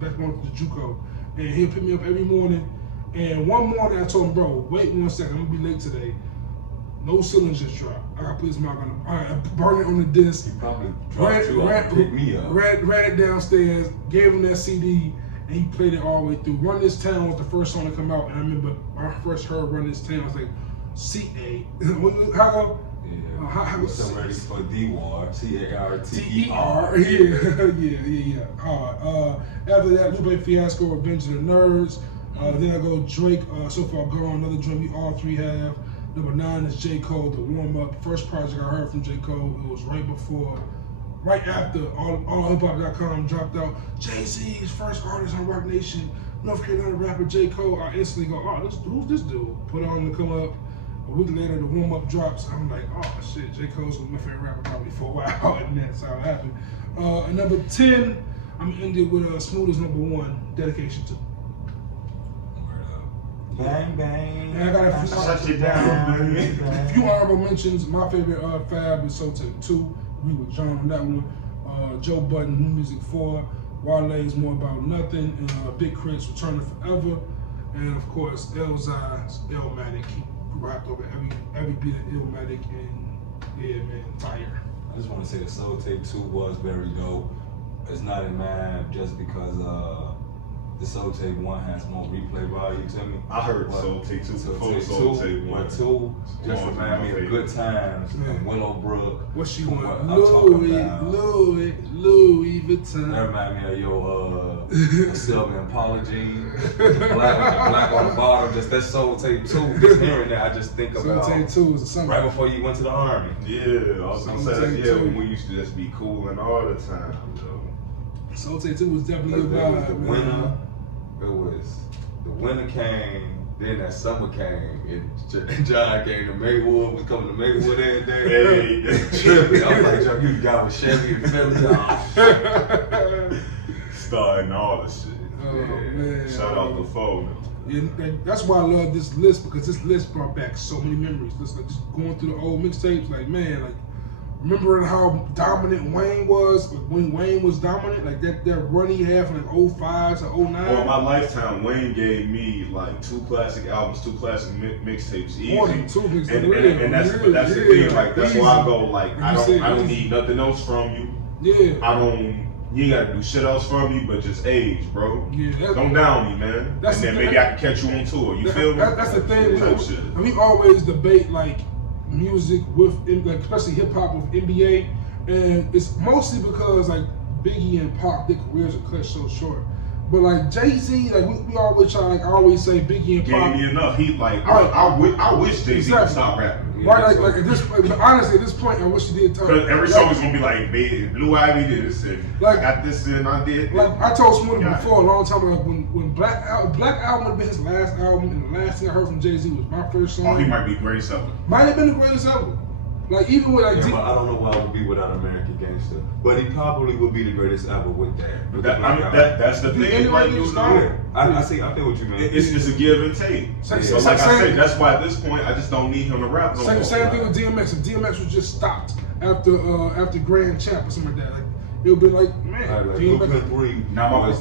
back on to the JUCO, and he'll pick me up every morning. And one morning I told him, bro, wait 1 second, I'm gonna be late today. No Ceilings just dropped. I gotta put his mouth on it. I burned it on the disc. He probably dropped you off and picked me up. Ran it downstairs, gave him that CD, and he played it all the way through. Run This Town was the first song to come out, and I remember when I first heard Run This Town, I was like, C-A. How? How so ready for D-War, C-A-R-T-E-R. Yeah. After that, Lupe Fiasco, Revenge of the Nerds. Then I go Drake, So Far Gone, another joint we all three have. Number 9 is J. Cole, The Warm Up. First project I heard from J. Cole, it was right after all Hip-Hop.com dropped out. Jay-Z's first artist on Rock Nation, North Carolina rapper J. Cole. I instantly go, who's this dude? Put on to come up. A week later, The Warm Up drops. I'm like, oh shit, J. Cole's my favorite rapper probably for a while, and that's how it happened. And number 10, I'm gonna end it with Smooda's number 1, Dedication to. Bang bang. And I got a few honorable mentions. My favorite Fab is Soul Tape 2. Agree with John on that one. Joe Budden, New Music 4. Wale's More About Nothing. And Big Crit's Returning Forever. And of course, Elzai's Illmatic. He rapped over every beat of Illmatic, and yeah, man, fire. I just want to say that Soul Tape 2 was very dope. It's not in mine just because the Soul Tape 1 has more replay value to me. I heard Soul Tape 2 before Soul Tape 1. But 2 just remind me of good times and Willowbrook. What she from want? what I'm talking about. Louis Vuitton. That remind me of your Sylvan Apology with the black on the bottom. Just that Soul Tape 2. Just hearing that, I just think about Soul Tape 2 is something. Right before you went to the Army. Yeah, I was gonna say, yeah, when we used to just be cooling all the time, though. Soul Tape 2 was definitely a vibe. The winter. The winter came, then that summer came, and John came to Maywood, was coming to Maywood every day. Hey, I was like, John, you got with Chevy and Philly. Starting all the shit. Oh, man. Shout out to Foe. Yeah, that's why I love this list, because this list brought back so many memories. Just going through the old mixtapes, like, man, like, remembering how dominant Wayne was when Wayne was dominant, like that run he had from like 05 to 09. Well, in my lifetime, Wayne gave me like 2 classic albums, 2 classic mixtapes, easy. And that's the thing. Like that's why I go like I don't need nothing else from you. Yeah. You ain't gotta do shit else from me, but just age, bro. Yeah. Don't down me, man. And then maybe I can catch you on tour. You feel me? That's the thing. And we always debate like music with, like, especially hip hop with NBA, and it's mostly because like Biggie and Pac, their careers are cut so short. But like Jay-Z, like we always try, like I always say, Biggie and Pac gave me enough. He like I wish Jay-Z would stop rapping. Right, like at this point, honestly, at this point, I wish he did. Because every song is gonna be like, Blue Ivy did this, and like, I got this, and I did. Like I told Smooda before a long time ago, when Black Album would have been his last album, and the last thing I heard from Jay-Z was my first song. Oh, he might be greatest ever. Might have been the greatest ever. Like even with like, but I don't know why it would be without American Gangster, but he probably would be the greatest ever with that. That's the thing. Like you know, I feel what you mean. It's a give and take. So like I say, that's why at this point I just don't need him to rap no more. Same thing with DMX. If DMX was just stopped after Grand Champ or something like that, like it would be like, man, like DMX. 3. Now that's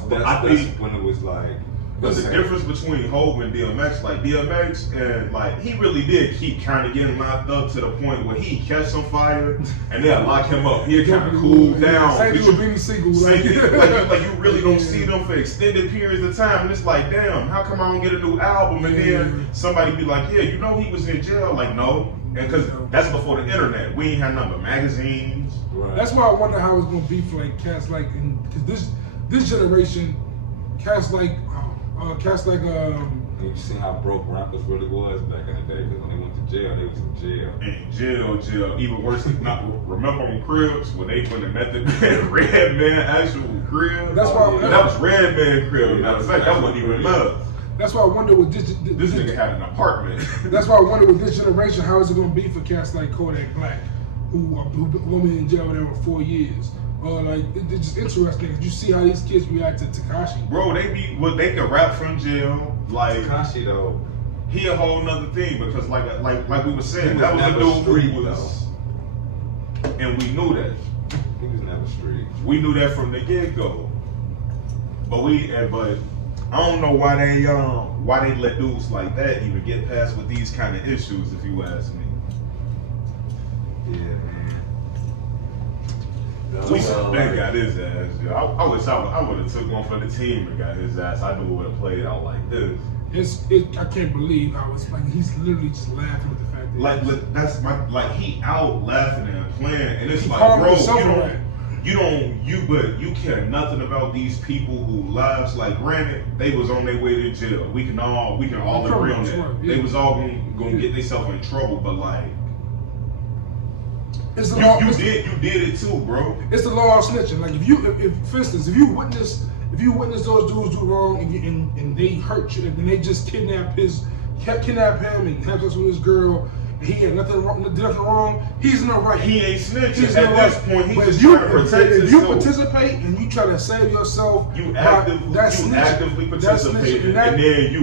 when it was like. There's a difference between Hov and DMX. Like DMX, and like he really did keep kind of getting locked up to the point where he catch some fire and they'll lock him up. He'll kind of cool down. Same thing with Benny Siegel. Like you really don't see them for extended periods of time, and it's like, damn, how come I don't get a new album? And then somebody be like, yeah, you know he was in jail. Like no, and because that's before the internet. We ain't had none but magazines. Right. That's why I wonder how it's gonna be for like cats like, because this generation, cats like. You see how broke rappers really was back in the day, because when they went to jail, they was in jail. And jail. Even worse than remember on Cribs when they put the Method Man, Red Man actual crib? That's why that was Red Man crib. Matter of fact, that wasn't even love. That's why I wonder with this nigga had an apartment. That's why I wonder with this generation, how is it gonna be for cats like Kodak Black, who been in jail there for 4 years? Like it's just interesting. You see how these kids react to Tekashi. Bro, they can rap from jail. Like Tekashi though, he a whole nother thing because like we were saying, was that was never a dude street who was, and we knew that. He was never street. We knew that from the get go. But I don't know why they let dudes like that even get past with these kind of issues, if you ask me. Yeah, man. Ben got his ass. I wish I would have took one for the team and got his ass. I knew it would have played out like this. I can't believe how it's like he's literally just laughing with the fact that that's my he out laughing and playing, and it's like, bro, you care nothing about these people who lives, like, granted they was on their way to jail. We can all agree on that. Yeah. They was all gonna get themselves in trouble, but like. It's the law. You did it too, bro. It's the law of snitching. Like if for instance, if you witness those dudes do wrong and they hurt you, and they just kidnap him and have sex with his girl, and he had did nothing wrong, he's in the right. He ain't snitching. At this point, he's just trying to protect himself. If you participate and you try to save yourself, you actively participate, and then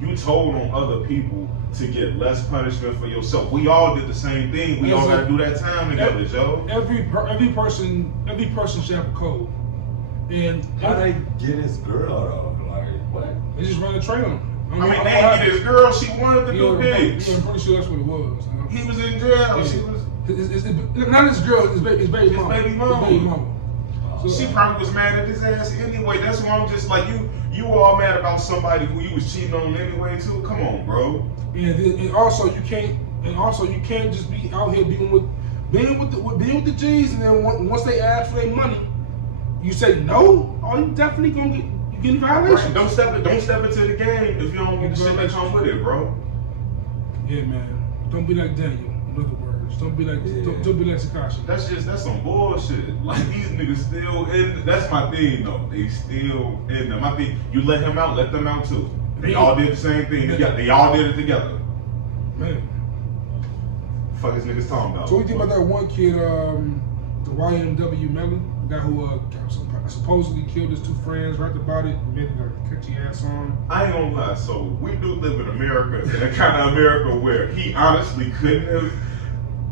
you told on other people to get less punishment for yourself. We all did the same thing. We all gotta do that time together, Joe. Every person should have a code. And how they get his girl though? Like what? They just run the trail on him. I mean, they didn't get his girl. She wanted to do this. I'm pretty sure that's what it was. He was in jail. Yeah. She was. Not his girl. His baby mama. His baby mama. So, she probably was mad at his ass anyway. That's why I'm just like, you all mad about somebody who you was cheating on anyway too. Come on, bro. And also you can't just be out here being with the G's, and then once they ask for their money, you say no. Oh, you definitely gonna get in violation. Right. Don't step into the game if you don't get the shit that comes with it, bro. Yeah, man. Don't be like Daniel. In other words, don't be like Tekashi. That's some bullshit. Like these niggas still in. That's my thing though. They still in them. My thing. You let him out, let them out too. They all did the same thing together. They all did it together. Man. Fuck this niggas talking about. So what do you think about that one kid, the YNW Melly, the guy who supposedly killed his 2 friends, rapped about it, made a catchy ass song? I ain't gonna lie. So we do live in America, in a kind of America where he honestly couldn't have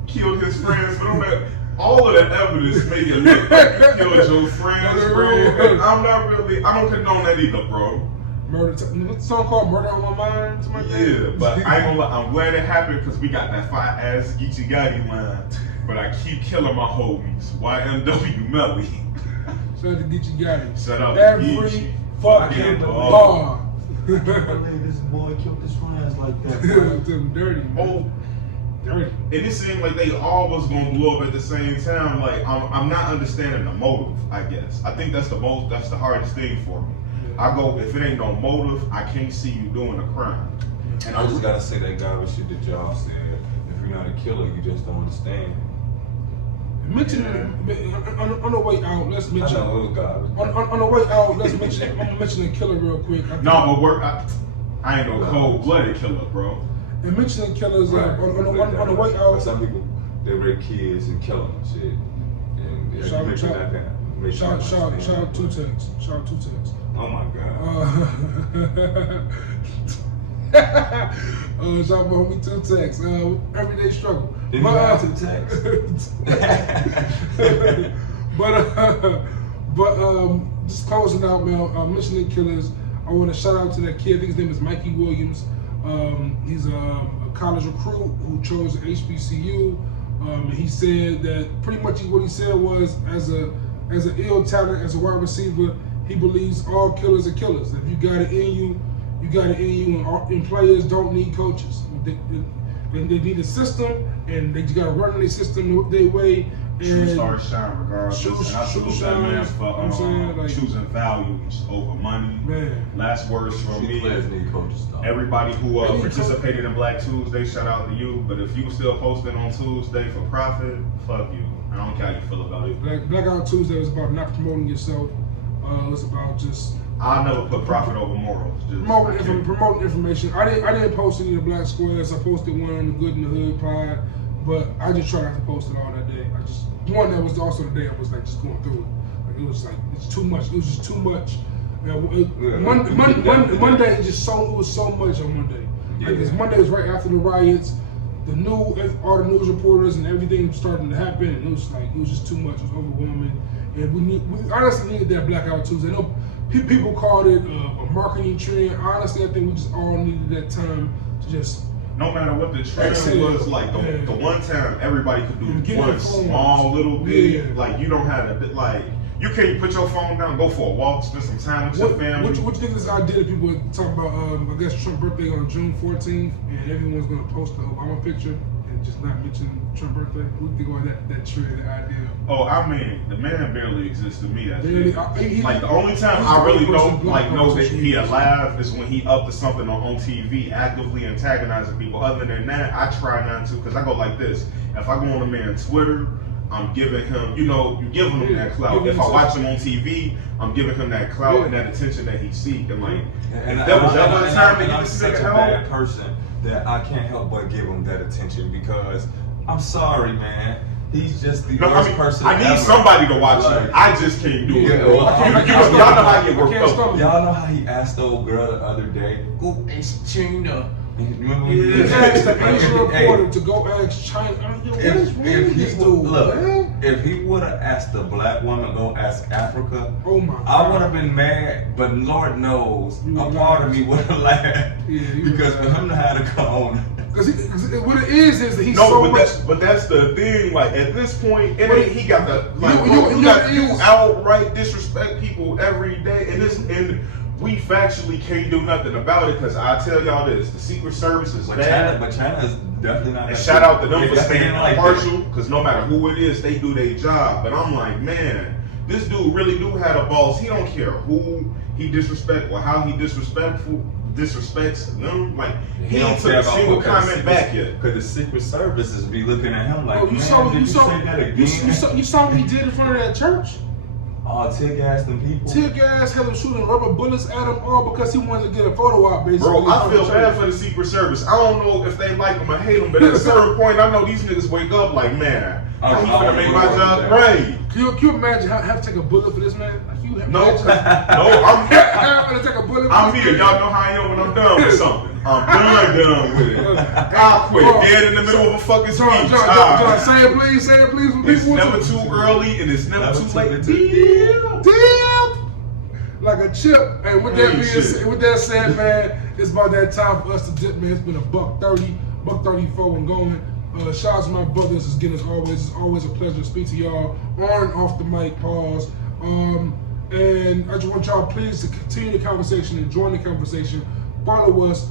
killed his friends, but all of the evidence make it look like you killed your friends, bro. And I don't condone that either, bro. What's the song called? Murder on My Mind? Yeah, but I ain't gonna lie, I'm glad it happened because we got that fire ass Geechee Gotti line. But I keep killing my homies. YMW Melly. Shout out to Geechee Gotti. Shout out to every Geechee. fucking bar. I can't believe this boy killed his friends like that. Them dirty, man. Oh, Dirty. and it seemed like they all was gonna blow up at the same time. Like I'm not understanding the motive. I guess I think that's the hardest thing for me. I go, if it ain't no motive, I can't see you doing a crime. And I just gotta say that garbage shit that y'all said. If you're not a killer, you just don't understand. Mention on the way out. Let's mention. I know it was garbage. On the way out, let's mention. I'm gonna mention the killer real quick. No, but I ain't no cold-blooded killer, bro. And mentioning killers Right. on the way out. Some people they rape kids and kill them and shit. And yeah, you mentioned that down. Shout out Two Tex. Shout out Two Tex. Oh my god. Shout out my homie Two Tex. Everyday struggle. Did you have Two Tex? but just closing out, man. Mentioning killers. I want to shout out to that kid. I think his name is Mikey Williams. He's a college recruit who chose HBCU. He said that pretty much what he said was, as an ill talent, as a wide receiver, he believes all killers are killers. If you got it in you, you got it in you. And players don't need coaches. They need a system, and they just got to run in their system their way. True stars shine regardless. And I salute that man for choosing values over money. Man. Last words from me. Players need coaches, though. Everybody who participated in Black Tuesday, shout out to you. But if you still posting on Tuesday for profit, fuck you. I don't care how you feel about it. Blackout Tuesday was about not promoting yourself. It was about just I'll never put profit over morals. Just promoting information. I didn't post any of the Black Squares. I posted one on the Good in the Hood pod, but I just tried not to post it all that day. One that was also the day I was like just going through it. Like it was like it's too much. It was just too much. Monday it was so much on Monday. Like this Monday was right after the riots. All the news reporters and everything starting to happen, and it was just too much. It was overwhelming, and we honestly needed that Blackout Tuesday. I know people called it a marketing trend. Honestly, I think we just all needed that time to just. No matter what the trend was, like the one time everybody could do one small little bit. Yeah. Like you don't have to you can't put your phone down, go for a walk, spend some time with your family. What you think of this idea that people talk about? I guess Trump's birthday on June 14th, and everyone's gonna post the Obama picture and just not mention Trump's birthday. What do you think about that trend, that idea? Oh, I mean, the man barely exists to me. Like the only time I really don't know that he alive is when he up to something on TV, actively antagonizing people. Other than that, I try not to, because I go like this. If I go on a man's Twitter, I'm giving him, you're giving him that clout. If I watch him on TV, I'm giving him that clout and that attention that he seeks. And like, if there was ever a time to get this nigga help, bad person that I can't help but give him that attention, because I'm sorry, man. He's just the worst person. I need somebody to watch him. I just can't do it. Y'all know how you work up. Y'all know how he asked the old girl the other day, "Who is China?" Remember when he asked the Asian reporter to go ask China. If he would have asked the black woman to go ask Africa, oh my God, I would have been mad. But Lord knows, a part of me would have laughed, because for him to have to come on. Because what it is that he's so much. But that's the thing. Like at this point, he got the you outright disrespect people every day, and we factually can't do nothing about it, because I tell y'all this: the Secret Service is bad. But China is definitely not. And shout out to them for staying impartial, because no matter who it is, they do their job. But I'm like, man, this dude really do have a boss. He don't care who he disrespect or how he disrespects them. Like he ain't took a single comment back yet. Because the Secret Services be looking at him like, you saw what he did in front of that church. Tear gas them people. Tear gas, had him shooting rubber bullets at him, all because he wanted to get a photo op, basically. Bro, I feel bad for the Secret Service. I don't know if they like him or hate him, but at a certain point, I know these niggas wake up like, man, how he gonna make my job great? Can you imagine have to take a bullet for this man? Like, I'm gonna take a bullet. I'm here. Y'all know how I am when I'm done with something. I'm done with it. I'll quit dead in the middle of a fucking speech. John, say it please for It's people. never too early and it's never too late. Dip! Like a chip. And with that said, man, it's about that time for us to dip, man. It's been $1:30, $1:34 and going. Shout out to my brothers again as always. It's always a pleasure to speak to y'all on and off the mic. Pause. And I just want y'all please to continue the conversation and join the conversation. Follow us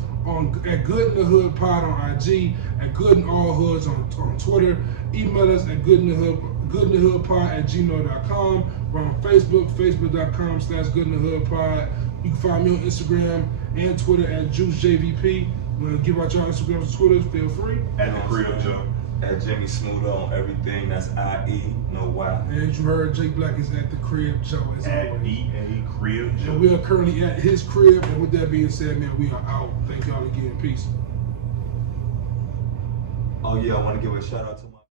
at Good in the Hood Pod on IG, at Good in All Hoods on Twitter. Email us at goodinthehoodpod@gmail.com. We're on Facebook, facebook.com/goodinthehoodpod. You can find me on Instagram and Twitter at JuiceJVP. When I give out y'all Instagrams and Twitters, feel free. At the crib, Joe. At Jimmie Smooda on everything. That's IE, no Y. And you heard Jake Black is at the crib, Joe. As At always. EA Crib, Joe. And we are currently at his crib. And with that being said, man, we are out. Thank y'all again. Peace. Oh yeah, I want to give a shout out to